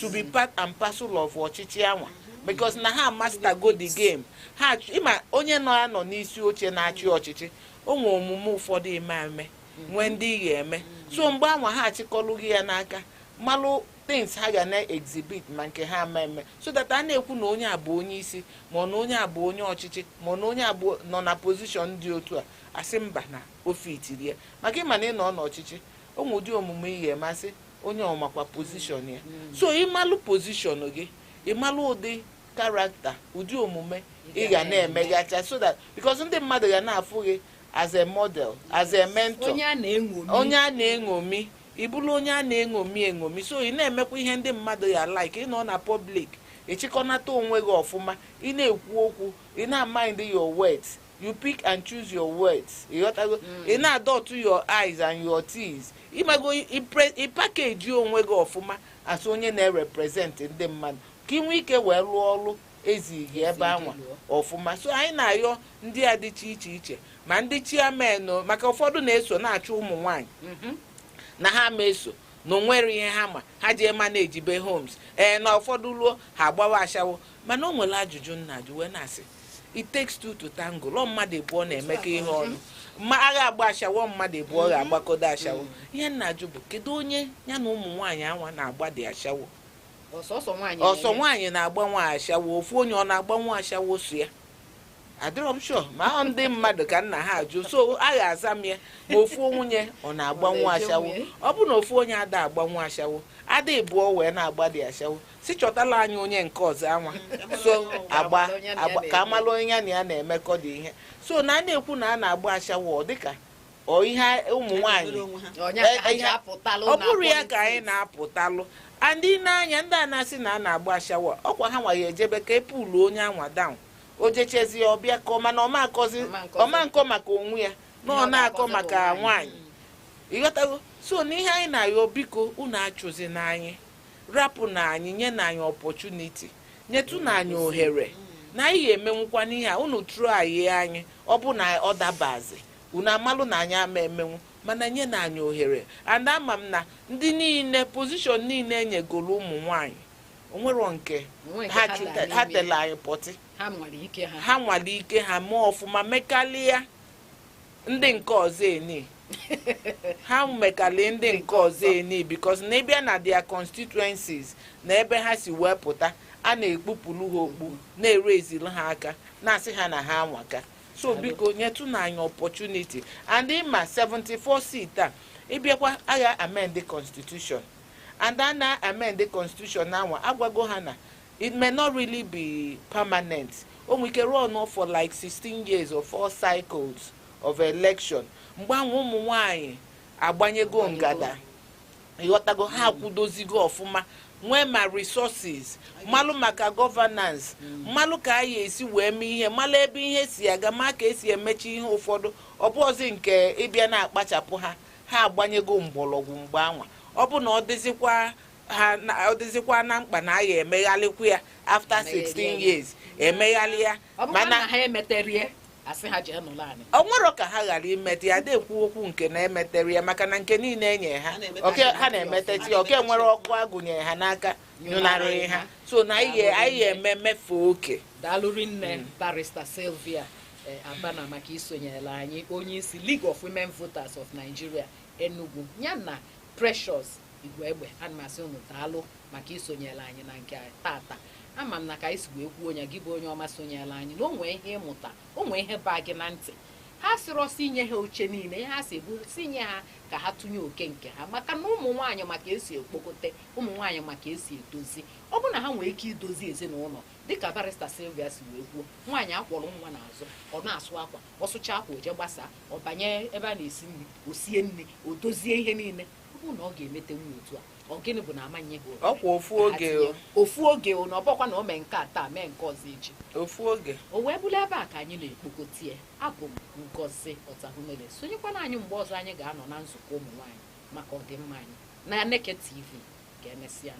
to be part and parcel of ọchịchị anwa because na ha master go the game ha ịma onye nọ n'isi oche na-achị ọchịchị o nwere omume ụfọdụ eme nwee ndị ga-eme so mgbe anwa ha achịkọlụ gị ya n'aka malụ things ha ga na-exhibit ma nke ha eme so that a na-ekwu na onye a bụ onye isi ma na onye a bụ onye ọchịchị ma na onye a bụ nọ na position dị otu a asị mba na ofe itiri ya maka ịma na ị nọ n'ọchịchị o nwere ụdị omume ihe masị onye ọmakwa position ya so ịmalụ position gị ịmalụ ụdị karakta ụdị omume ị ga na-emegacha so that because ndị mmadụ ga na-afụ gị as a model as a mentor onye a na-eṅomi ịbụrụ onye a na-eṅomi so ị na-emekwa ihe ndị mmadụ ya like ị nọ na public ịchịkọnata onwe gị ọfụma ị na-ekwu okwu ị na-mind your words you pick and choose your words ịghọtago ị na-adọtụ your eyes and your teeth ịmago ịpakeji onwe gị ọfụma as onye na-represent ndị mmadụ ka ị nwee ike wee rụọ ọrụ ezighi ebe anwa ọfụma. So anyị na-ayọ ndị a dị iche iche ma ndị chairman maka ụfọdụ na-eso na-achụ ụmụ nwanyị na ha ma eso na onwere ihe ha ma ha jee manage be homes na ụfọdụ ruo ha agbawa ashawo mana o nwere ajụjụ nna ajụ wee na-asị it takes two to tango lọ mmadụ abụọ na-emekọ ihe ọnụ ma agha agba ashawo mmadụ abụọ ga-agbakodo ashawo ihe nna ajụ bụ kedu onye ya na ụmụ nwaanyị anwa na-agba dị ashawo ọsọ nwaanyị na-agba nwa ashawo ofu onye ọ na-agba nwa ashawo so ya adịrọ m sure ma ọ ndị mmadụ ka nna ha ajụ so a ga-aza m ya ma ofu nwunye ọ na-agba nwa ashawo ọ bụ na ofu onye ada agba nwa ashawo ada ịbụọ wee na-agba dị ashawo si chọtala anyị onye nke ọzọ anwa so agba ka amalụ onye ya na ya na-emekọ dị ihe so na a na-ekwu na a na-agba ashawo dịka ihe ụmụ nwaanyị ọ bụrụ ya ka anyị na-apụtalụ ndị n'anya ndị a na-asị na a na-agba ashawo ọkwa ha nwaghị ejebe ka epulu onye anwa down o jechezie ọbịa ka mana ọma nkọ maka onwe ya na ọ na-akọ maka nwaanyị ịghọtago so n'ihe anyị na-ayọ biko unu achụzi n'anyị rapụ na anyị nye na anyị opportunity nyetu na anyị ohere na anyị ga-emenwukwa n'ihe a unu try anyị ọ bụ na ọ dabazi unu amalụ na anyị ama emenwu mana nye na anyị ohere and ama m na ndị niile position niile enyegoro ụmụ nwaanyị onwero nke ha tele anyị pọtị ha nwale ike ha mee ọfụma mekalịa ndị nke ọzọ eni ha mekali ndị nke ọzọ eni because na ịbịa na their constituencies na ebe ha si wepụta a na-ekpupụrụ ha okpu na-ere ezili ha aka na-asị ha na ha anwaka so biko nyetu na anyị opportunity and ịma 74 seat a ịbịakwa agha amend the constitution and a na-amend the constitution anwa agwago ha na it may not really be permanent o nwere ike run for like 16 years or 4 cycles of election mgbe ahụ ụmụ nwaanyị agbanyego ngada ịghọtago ha kwudozigo ọfụma nwee ma resources mmalụ maka governance mmalụ ka anyị esi wee mee ihe mmalụ ebe ihe si aga ma ka esi emechi ihe ụfọdụ ọ bụ ọzọ nke ịbịa na-akpachapụ ha agbanyego mgbọrọgwụ mgbe anwa ọ bụ na ọ dịzikwa na mkpa na anyị emeghalịkwu ya after 16 years emeghalị ya mana ha emeterie asị ha jee nụla anyị ọ nwere ka ha ghara imete ya na-ekwu okwu nke na-emetere ya maka na nke niile enye ha oke ha na-emeteti oke nwere ọkụ agụnye ha n'aka nyụnarị ha so na anyị eme mmefu oke. Daalụrị nne Barrister Sylvia Abana maka isonyela anyị onye isi League of Women Voters of Nigeria Enugu ya na Precious Igwegbe ana m asị unu daalụ maka isonyela anyị na nke tata ama m na ka anyị si wee kwuo onye gị bụ onye ọma sonyela anyị na o nwee ihe ịmụta o nwee ihe baa gị na ntị ha sịrọsi inye ha oche niile ha si bụ si nye ha ka ha tụnye oke nke ha maka na ụmụ nwaanyị maka esi ekpokote ụmụ nwaanyị maka esi edozi ọ bụ na ha nwee ike idozi ezinụlọ dịka Barrister Sylvia si wee kwuo nwaanyị akwọrọ nwa n'azụ ọ na-asụ akwa ọ sụcha akwa oje gbasaa ọ banye ebe a na-esi nri o sie nri o dozie ihe niile ọ bụ na ọ ga-emete nwunye otu a ọ gịnị bụ na amanye bụ ọkwa ofu oge na ọ bụkwa na o mee nke a taa mee nke ọzọ echi ofu oge o wee bụrụ ebe a ka anyị na-ekpokotie abụ m Ngozi Ọtahụmele sonyekwana anyị mgbe ọzọ anyị ga-anọ na nzukọ ụmụ nwaanyị maka ọdịmma anyị na Aneke TV ga-emesịa